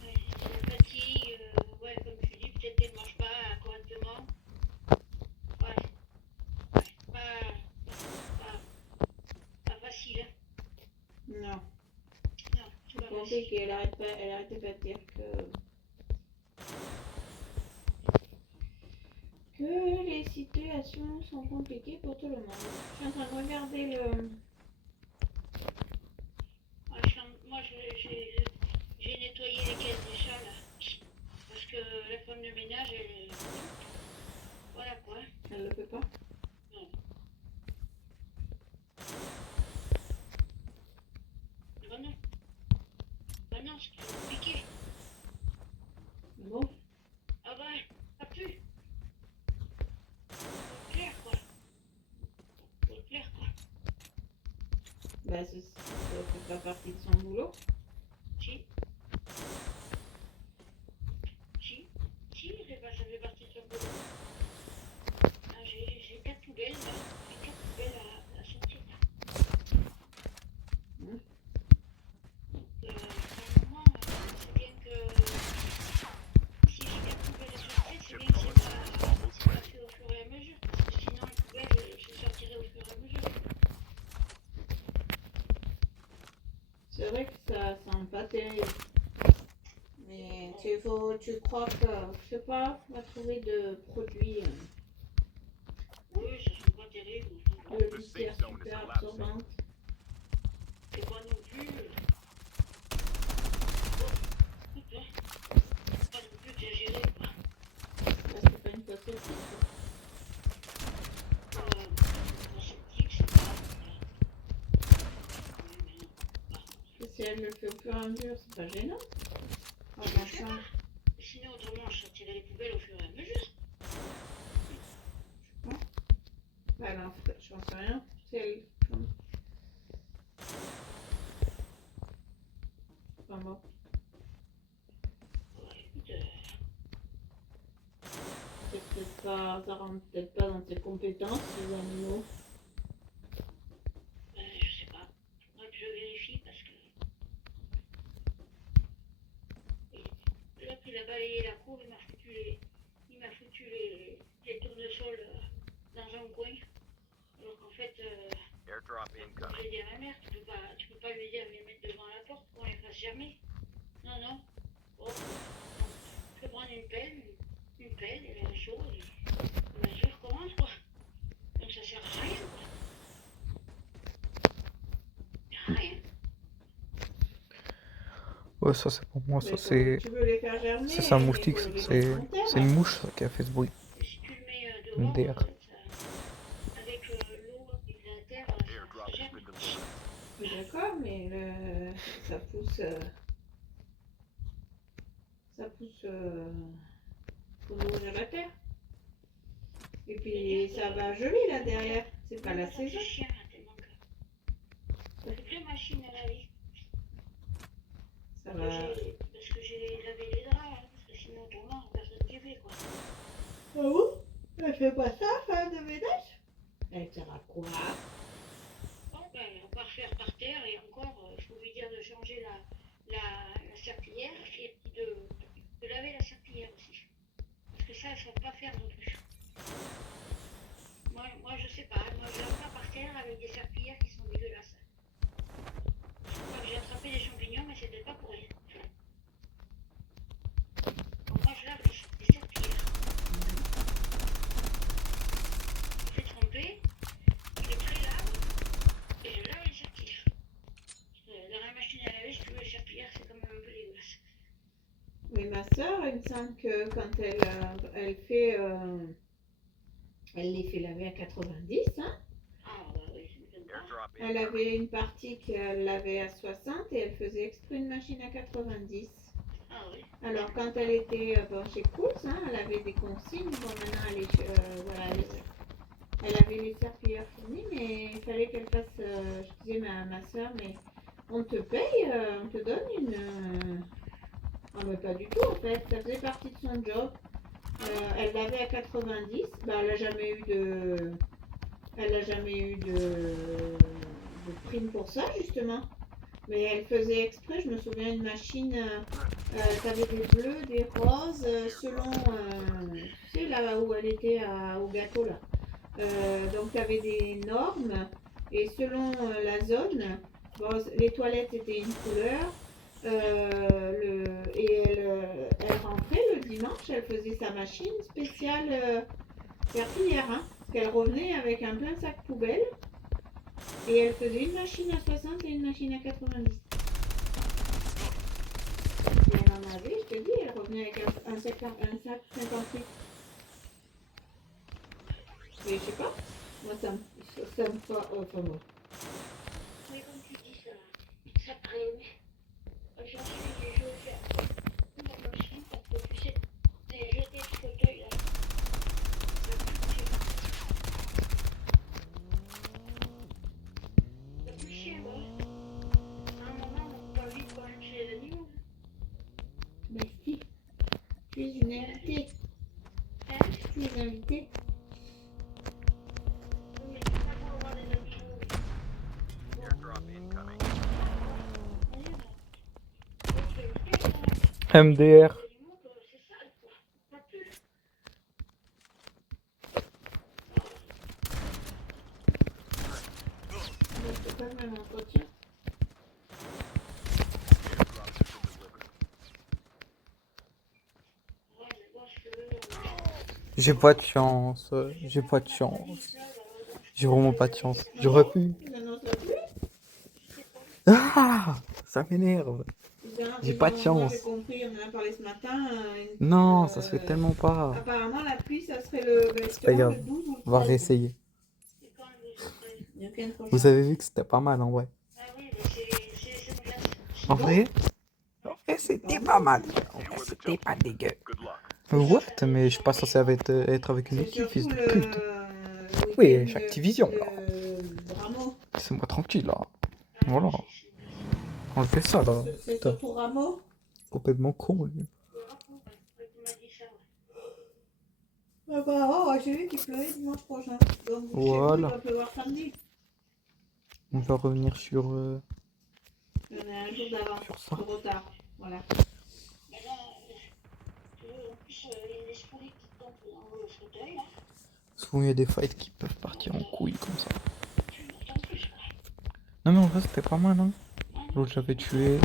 ouais, la fatigue, ouais, comme tu dis, peut-être qu'elle ne mange pas correctement. Ouais, pas facile, hein? non. Non, c'est Je pas pensais facile. qu'elle arrêtait pas de dire que les situations sont compliquées pour tout le monde. Je suis en train de regarder le... Ouais, moi, j'ai nettoyé les caisses des chats, là. Parce que la femme de ménage, elle... Voilà, quoi. Elle le fait pas. Non. Bah non. Bah non, c'est compliqué. Bon, Ah bah, pas plus. Faut le clair, quoi. Faut le clair, quoi. bah ça fait pas partie de son boulot. Si. Ça fait partie de son boulot. Ah, j'ai 4 poubelles, là. J'ai 4 poubelles à sortir, là. Normalement, c'est bien que... Si j'ai 4 poubelles à sortir, c'est bien que c'est pas fait au fur et à mesure. Sinon, les poubelles, je sortirai au fur et à mesure. C'est vrai que ça sent pas terrible. Mais tu crois que, je sais pas, on va trouver de produits Oui, ça sent pas terrible. de litière super absorbante. C'est pas non plus... Écoute, hein. Pas non plus exagéré, quoi. Là, c'est pas une fois sceptique. Pour sceptique, c'est pas... Mais non. Si elle le fait au fur et à mesure, c'est pas gênant. Oh, Je le fais pas. Sinon, autrement, je sortirais les poubelles au fur et à mesure. Bah non, j'en sais rien. C'est elle. Enfin bon. Ouais, écoute, C'est peut-être pas, ça rentre peut-être pas dans ses compétences, les animaux. je sais pas. Faudrait que je vérifie parce que... Là qu'il a balayé la cour, il m'a foutu les tournesols dans un coin. Alors qu'en fait, Airdrop incoming. j'ai dit à ma mère, tu peux pas lui dire de les mettre devant la porte qu'on les fasse jamais. Non, non. Bon, je vais prendre une pelle et la chose, et je recommence, quoi. Donc ça sert à rien, quoi. Ouais, ça c'est pour moi, Mais ça c'est... tu veux les faire germer, C'est un mais moustique, faut les c'est mettre en terre. une mouche ça, qui a fait ce bruit. Et si tu le mets dehors, MDR. avec l'eau et la terre, Airdrop ça has gère. been delivered. Je suis d'accord, mais ça pousse. Ça pousse pour nourrir la terre. Et puis ça va geler là derrière. C'est pas la saison. C'est chiant, là, tellement que... Ça fait plus machine à laver. Ça Parce va. que j'ai lavé les draps, hein, parce que sinon, autrement, personne qui fait, quoi. Ah bon? Elle fait pas ça, femme de ménage? Elle sert à quoi? Bon, ben, on va refaire par terre et encore, il faut lui dire de changer la serpillière et puis de laver la serpillière aussi. Parce que ça, elle ne saura pas faire non plus. Moi, je sais pas. Moi, je lave pas par terre avec des serpillières qui sont dégueulasses. Je crois que j'ai attrapé des champignons, mais c'était pas pour rien. Donc, moi, je lave les serpillières. Je fais tremper, je les prélave et je lave les serpillières. Dans la machine à laver, si tu veux, les serpillières, c'est quand même un peu dégueulasse. Mais ma soeur, il me semble que quand elle fait. Elle les fait laver à 90, hein. Ah, bah oui, ça m'étonne pas. Airdrop Elle incoming. avait une partie qu'elle lavait à 60 et elle faisait exprès une machine à 90. Ah oui. Alors quand elle était chez Coles, hein, elle avait des consignes. Bon, maintenant voilà, elle avait les serpillères fournies, mais il fallait qu'elle fasse. Je disais ma soeur, mais on te paye, on te donne une. Ah, mais pas du tout en fait, ça faisait partie de son job. Elle l'avait à 90, bah, elle n'a jamais eu de prime pour ça justement. Mais elle faisait exprès, je me souviens, une machine, t'avais des bleus, des roses, selon, tu sais, là où elle était au gâteau là. Donc t'avais des normes, et selon la zone, bon, les toilettes étaient une couleur, et elle rentrait le dimanche, elle faisait sa machine spéciale serpillière, hein, parce qu'elle revenait avec un plein sac poubelle. Et elle faisait une machine à 60 et une machine à 90. Et elle en avait, je te dis, elle revenait avec un sac 58. Mais je sais pas, moi ça me fait. Enfin bon. Mais comme tu dis, ça traîne. J'en suis je vais faire la machine parce que tu sais, j'ai jeté ce fauteuil là. La poussière, ouais. À un moment, on peut pas vite quand même chez les animaux. Mais si, tu es une invitée. Hein? Tu es une invitée. Mais tu vas pas avoir des animaux. Airdrop incoming. MDR. C'est sale, quoi. Pas plus. C'est pas le même entretien. Airdrop has been delivered. Ouais, mais bon, je peux... J'ai pas de chance, j'ai pas de chance. J'ai vraiment pas de chance. J'aurais pu. Ils annoncent la pluie. Ah, ça m'énerve. J'ai pas de Moi, chance. j'ai compris, on en a parlé ce matin. Non, ça se fait tellement pas. Apparemment, la pluie, ça serait le pas grave. le 12 ou le On va 13. réessayer. C'est quand le 13. Le week-end prochain. Vous avez vu que c'était pas mal en vrai. Ah oui, mais c'est une glace. En vrai, c'était pas mal. En vrai, c'était pas dégueu. Good luck. What? Mais je suis pas censé être avec une C'est équipe, fils surtout de pute. le Oui, week-end chaque division, là. Rameau. Laissez-moi tranquille, là. Voilà. On fait ça, là. C'est Putain, surtout Rameau. complètement con, lui. Apparemment, j'ai vu qu'il pleuvait dimanche prochain. Donc, chez vous, Voilà. il va pleuvoir samedi. On va revenir sur... On a un jour d'avance, Sur ça. de retard. Voilà. Mais là, tu veux, en plus, il y a des souris qui tombent dans le fauteuil, là. Souvent, il y a des fights qui peuvent partir en couille, comme ça. Tu m'entends plus, quoi. Non, mais en vrai, c'était pas mal, hein. L'autre, j'avais tué.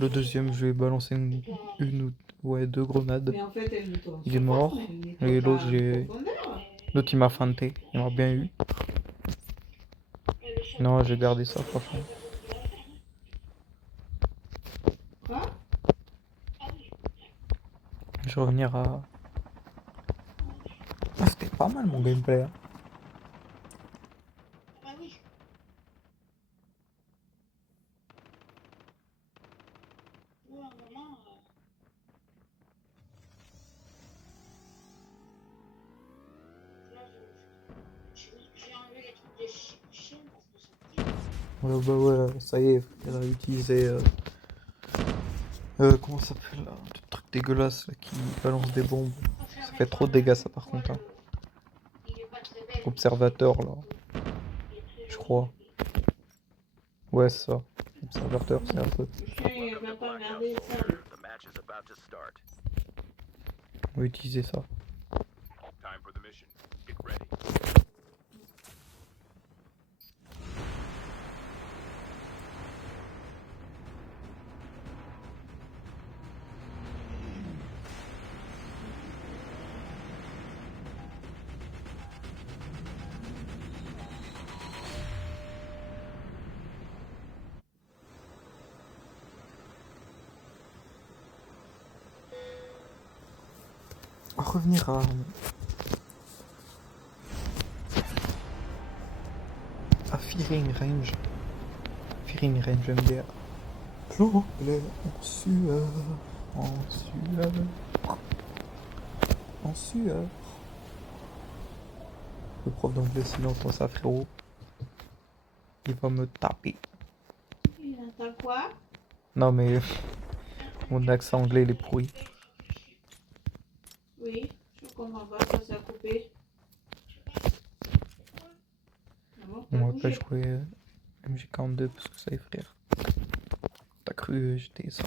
Le deuxième, je lui ai balancé deux grenades. Mais en fait, elle est Il est mort. Et l'autre, l'autre, il m'a feinté. Il m'a bien eu. Non, j'ai gardé ça, franchement. Quoi? Je vais revenir à... Ah, c'était pas mal mon gameplay. Hein. Ah oui. Moi, à un moment, là, j'ai enlevé les trucs des chiens parce que ça pique. Ouais, bah ouais, ça y est, il a utilisé... comment ça s'appelle là? Le truc dégueulasse là, qui balance des bombes. Ça fait trop de dégâts ça par contre. Hein. Il est pas très belle. Observateur là, Il est très je joli. crois. Ouais, c'est ça. Observateur, c'est un peu. Le chien, il va pas regarder ça. The match is about to start. On va utiliser ça. Time for the mission. Get ready. On va revenir à Firing Range. Firing Range MDR. L'anglais en sueur, en sueur, en sueur. Le prof d'anglais s'il entend ça frérot, il va me taper. Il entend quoi? Non mais mon accent anglais il est pourri. Oui, je comprends pas, ça a coupé. Ah bon, On t'as va pas bougé. jouer MG42 parce que ça frère. T'as cru j'étais ça.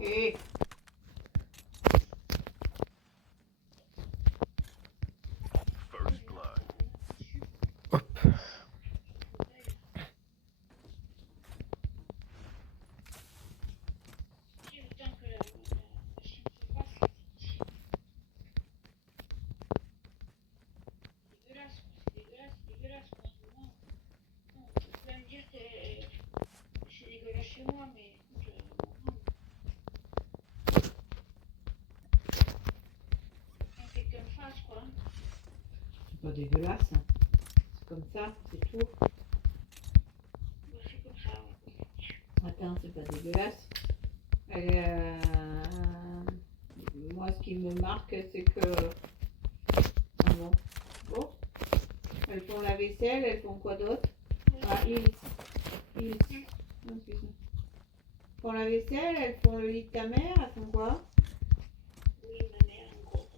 Eh, First blood. Hop. J'ai le temps que la chien se fasse. Dégueulasse, c'est dégueulasse, c'est dégueulasse en ce moment. Non, tu peux me dire que c'est dégueulasse chez moi, mais écoute, on fait qu'une face, quoi. c'est pas dégueulasse. C'est comme ça, c'est tout. Bah, c'est comme ça. Attends, c'est pas dégueulasse. Moi, ce qui me marque, c'est que... Ah bon. Bon. Elles font la vaisselle, elles font quoi d'autre? Ah, ils. Non, excuse-moi. Elles font la vaisselle, elles font le lit de ta mère, elles font quoi? Oui, ma mère, en gros.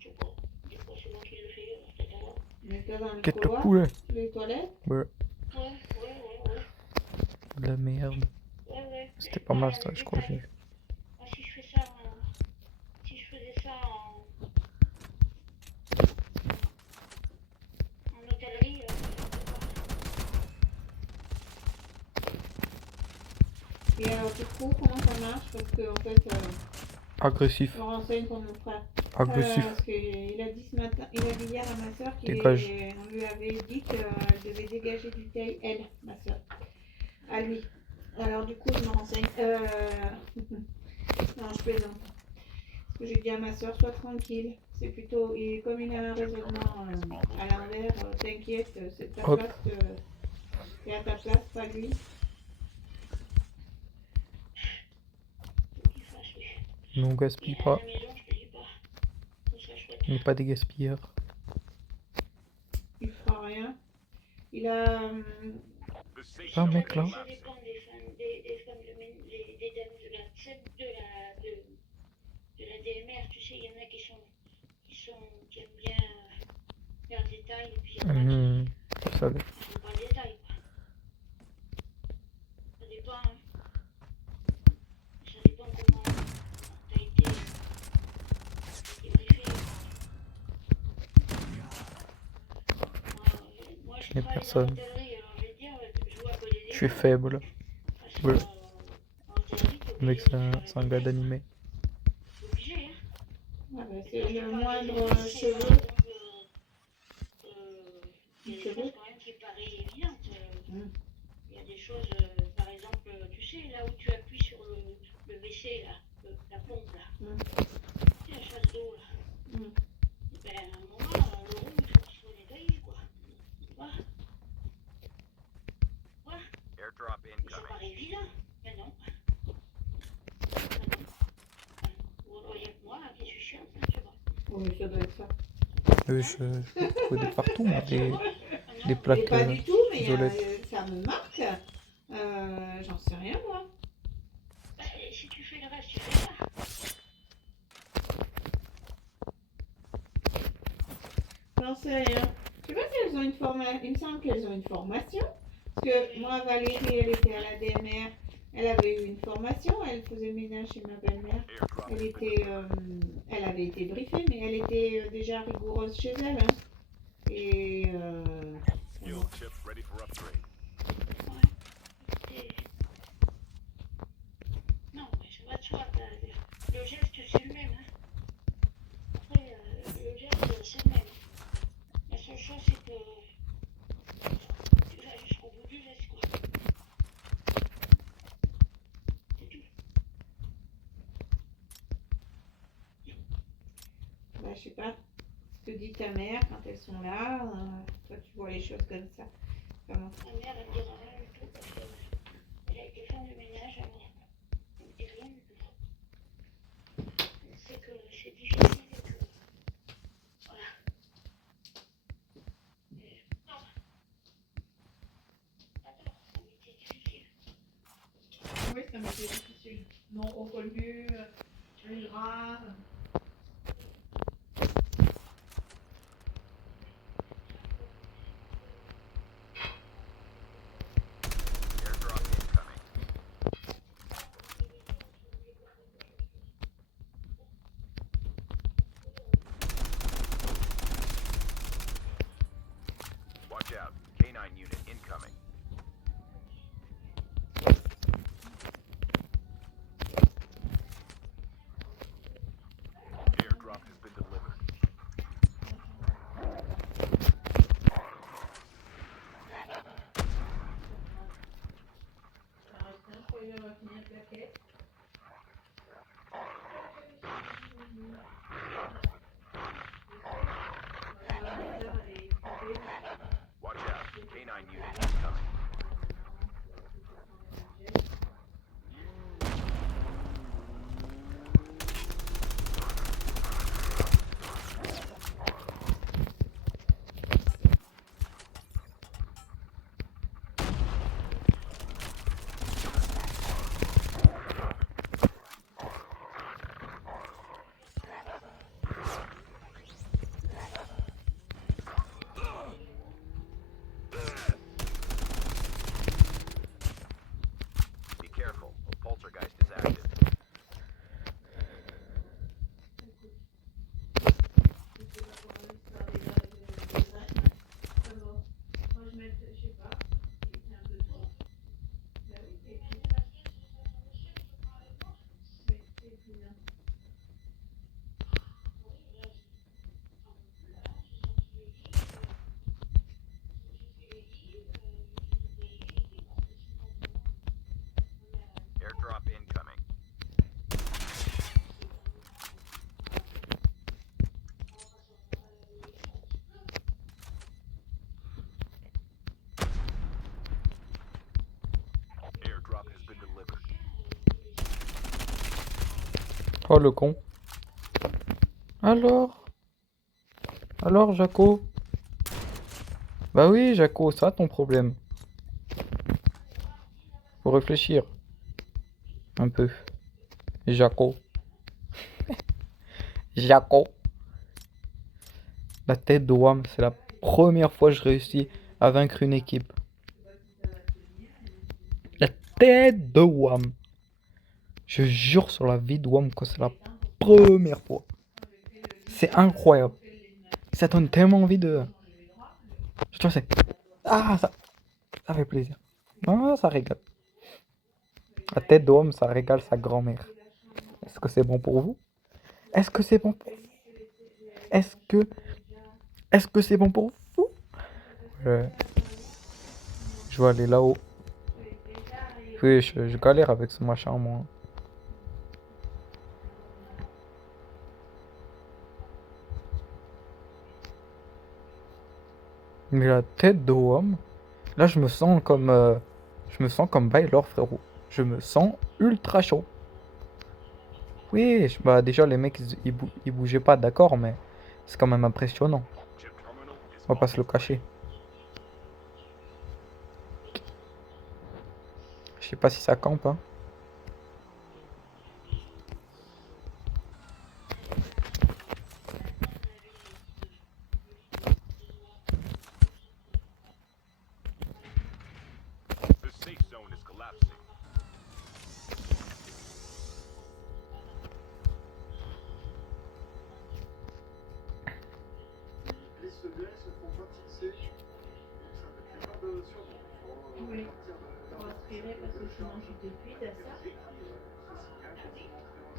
Je sais pas. Des fois, c'est moi qui le fais, c'est à moi. Mets-toi dans le Quête le couloir, poulet. les toilettes. Ouais, Ouais. de la merde. Ouais. C'était pas mal ça, je crois. Moi, si je fais ça si je faisais ça en hôtellerie, Et alors, du coup, comment ça marche? Parce que, en fait, Agressif, je me renseigne pour mon frère. agressif. Parce qu'il a dit ce matin, il a dit hier à ma soeur qu'on Dégage. lui avait dit qu'elle devait dégager du taille, elle, ma soeur, à lui. Alors du coup, je me renseigne. Non, je plaisante. Parce que j'ai dit à ma soeur, sois tranquille. C'est plutôt, et comme il a un raisonnement à l'envers, t'inquiète, c'est ta Hop. place, t'es à ta place, pas lui. faut qu'il fasse, oui. Mais on gaspille Et à pas, la maison, je te dis pas. Comme ça, je on n'est pas des gaspilleurs. Il fera rien. Il a... The safe Ah zone mec là. Ça dépend des femmes, des dames de la DMR, tu sais, il y en a qui aiment bien faire le détail, et puis il y en a Je savais. qui font pas le détail, quoi. Ça dépend, hein. Ça dépend comment t'as été briefé. Moi, je Mais travaille personne. dans l'hôtellerie, alors je vais te dire, je joue à côté des Je suis gens. faible. Parce que, Ouais. en hôtellerie, t'es Le mec obligé de c'est faire un le gars détail. d'animé. T'es obligé, hein. Ah bah, Quand c'est je le parle moindre des cheveu. par exemple, il y a des Cheveux. choses quand même qui paraissent évidentes. Mm. Il y a des choses, par exemple, tu sais, là où tu appuies sur le WC, là, la pompe, là. Mm. La chasse d'eau, là. Mm. Ben, à un moment, le roux, il faut qu'il soit nettoyé, quoi. Tu vois? Airdrop Mais ça incoming. paraît évident. Mais non. Vous voyez que moi, qui suis chiante, je sais pas. Oui, ça doit être ça. Je connais partout, moi, des Mais plaques pas du tout, mais violettes. ça me marque. J'en sais rien, moi. Ben, si tu fais le reste, tu fais ça. J'en sais rien. Je sais pas si elles ont une formation. Il me semble qu'elles ont une formation. Parce que moi, Valérie, elle était à la DMR. Elle avait eu une formation. Elle faisait le ménage chez ma belle-mère. Airdrop Elle has been était, delivered. elle avait été briefée, mais elle était déjà rigoureuse chez elle. Hein. Et Skill chip ready for upgrade. Et... Non, mais ça va de soi. Le geste, c'est le même. Hein. Après, le geste, c'est le même. La seule chose, c'est que tu vas jusqu'au bout du geste, quoi. C'est tout. bah, je sais pas ce que dit ta mère quand elles sont là. Toi, tu vois les choses comme ça. Comment? Ma mère, elle me dira rien du tout parce qu'elle a été femme de ménage avant. Elle me dit rien du tout. Elle sait que c'est difficile et que... Voilà. Et... Non. J'adore, c'est un métier difficile. Oui, c'est un métier difficile. Non reconnu, grave. Airdrop incoming. Watch out. K9 unit incoming. Airdrop has been delivered. Watch out. K9 unit incoming. Be careful. Poltergeist is active. Airdrop incoming. Airdrop has been delivered. Oh, le con. Alors, Jaco? Bah oui, Jaco, ça ton problème. Faut réfléchir. Un peu. Jaco. Jaco. La tête de WAM, c'est la première fois que je réussis à vaincre une équipe. La tête de WAM. Je jure sur la vie de WAM que c'est la première fois. C'est incroyable. Ça donne tellement envie de... Tu vois, c'est... Ah, ça fait plaisir. Ah, ça régale. La tête de WAM, ça régale sa grand-mère. Est-ce que c'est bon pour vous? Est-ce que c'est bon pour vous? Est-ce que c'est bon pour vous? Je vais aller là-haut. Oui, je galère avec ce machin, moi. Mais la tête de Wom. Là, je me sens comme. Je me sens comme Baylor, frérot. Je me sens ultra chaud. Oui, bah déjà, les mecs, ils bougeaient pas, d'accord, mais c'est quand même impressionnant. Chip terminal is On va pas se le almost cacher. Je sais pas si ça campe, hein. the safe zone is collapsing. Les secrets se font pas tisser. Donc ça ne fait pas de surnom. Il faut Oui. partir de Pour là. aspirer parce que sinon je te cuis à ça. Ce signal pour se rentrer en jeu.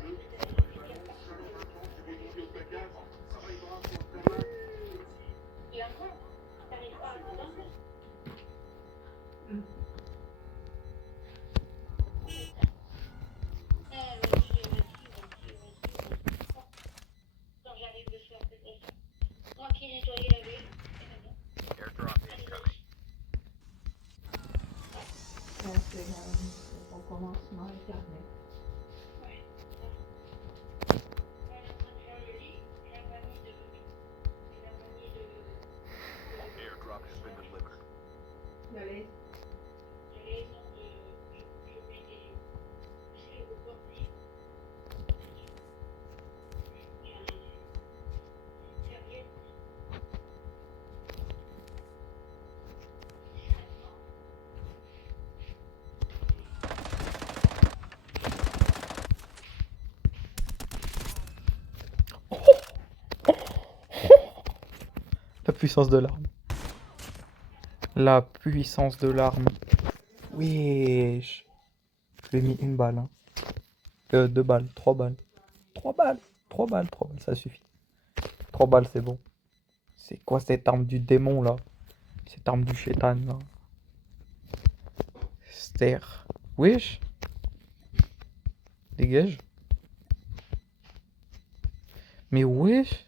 Les ballons, salon maintenant, qui rebondit au placard. Ça arrivera pour le tarmac. Et encore, t'arrives pas à comprendre. Quand j'arrive le soir, c'est comme ça. Moi qui nettoyais la ville, Airdrop incoming. Là, c'est on commence à regarder. Airdrop has been delivered. Allez. La puissance de l'arme. La puissance de l'arme. Wesh. Je lui ai mis une balle. Hein. 2 balles, 3 balles. 3 balles, 3 balles, 3 balles, ça suffit. 3 balles, c'est bon. C'est quoi cette arme du démon là? Cette arme du chétan là? Ster. Wesh. Dégage. Mais wesh.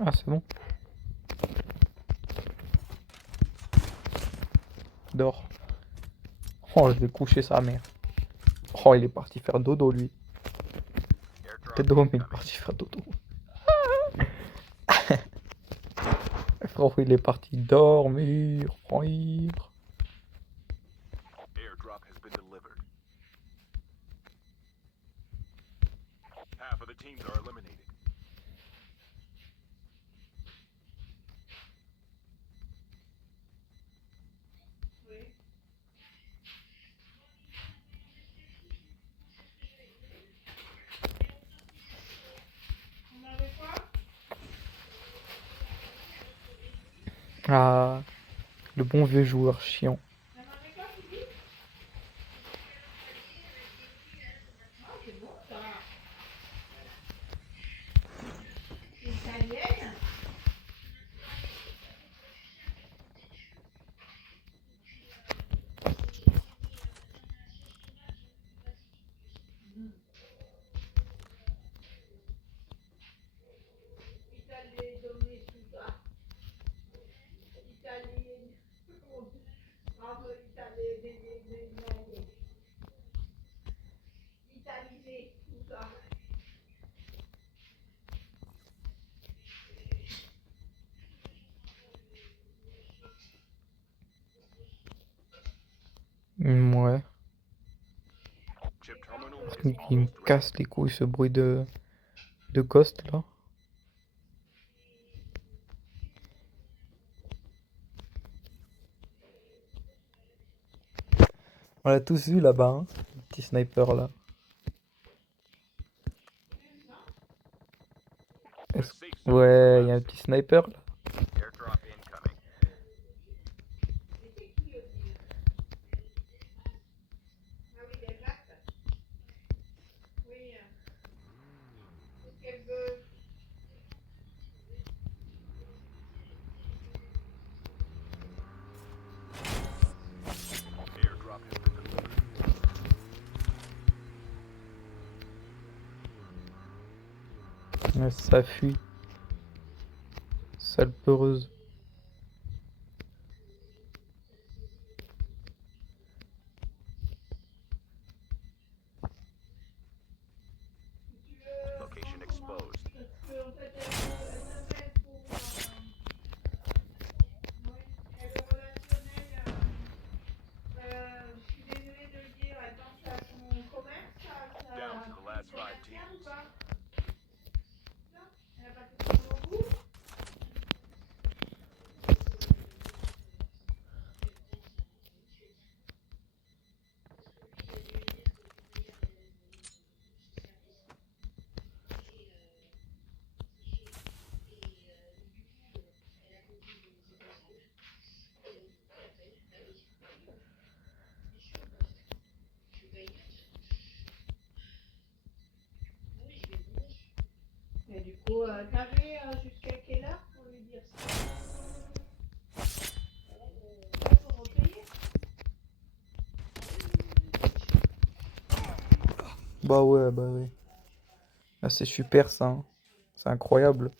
Ah, c'est bon. Dors. Oh, je vais coucher sa mère. Oh, il est parti faire dodo, lui. T'es dodo, mais il est parti faire dodo. Frérot, il est parti dormir. Airdrop has been delivered. Half of the teams are eliminated. Ah, le bon vieux joueur chiant. Italienne. Italienne, donné tout ça. Italienne. Bravo, italienne. Italienne, tout ça. Ouais. Chip terminal Il is me almost ready. casse les couilles ce bruit de ghost là. On l'a tous vu là-bas, hein, le petit sniper là. The safe zone Ouais, il is y a un petit sniper là. collapsing. Airdrop incoming. Ah oui, les Jacques. Oui. Qu'est-ce qu'elle veut? Airdrop has been delivered. Ouais, ça fuit. Sale peureuse. Location exposed. Parce que, en fait, elle m'appelle pour le relationnel. Je suis désolée de le dire, elle pense à son commerce, à Down to the last 5 commercial ou teams. pas? Non, elle n'a pas fait son bon goût. Et du coup, t'avais jusqu'à quelle heure pour lui dire ça? Pour repayer? Bah ouais, bah ouais. Ah, c'est super ça, hein. C'est incroyable.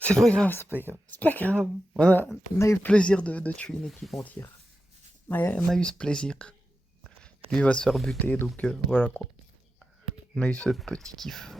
C'est pas grave, c'est pas grave. C'est pas grave. On a eu le plaisir de tuer une équipe entière. Ouais, on a eu ce plaisir. Lui va se faire buter, donc voilà quoi. On a eu ce petit kiff.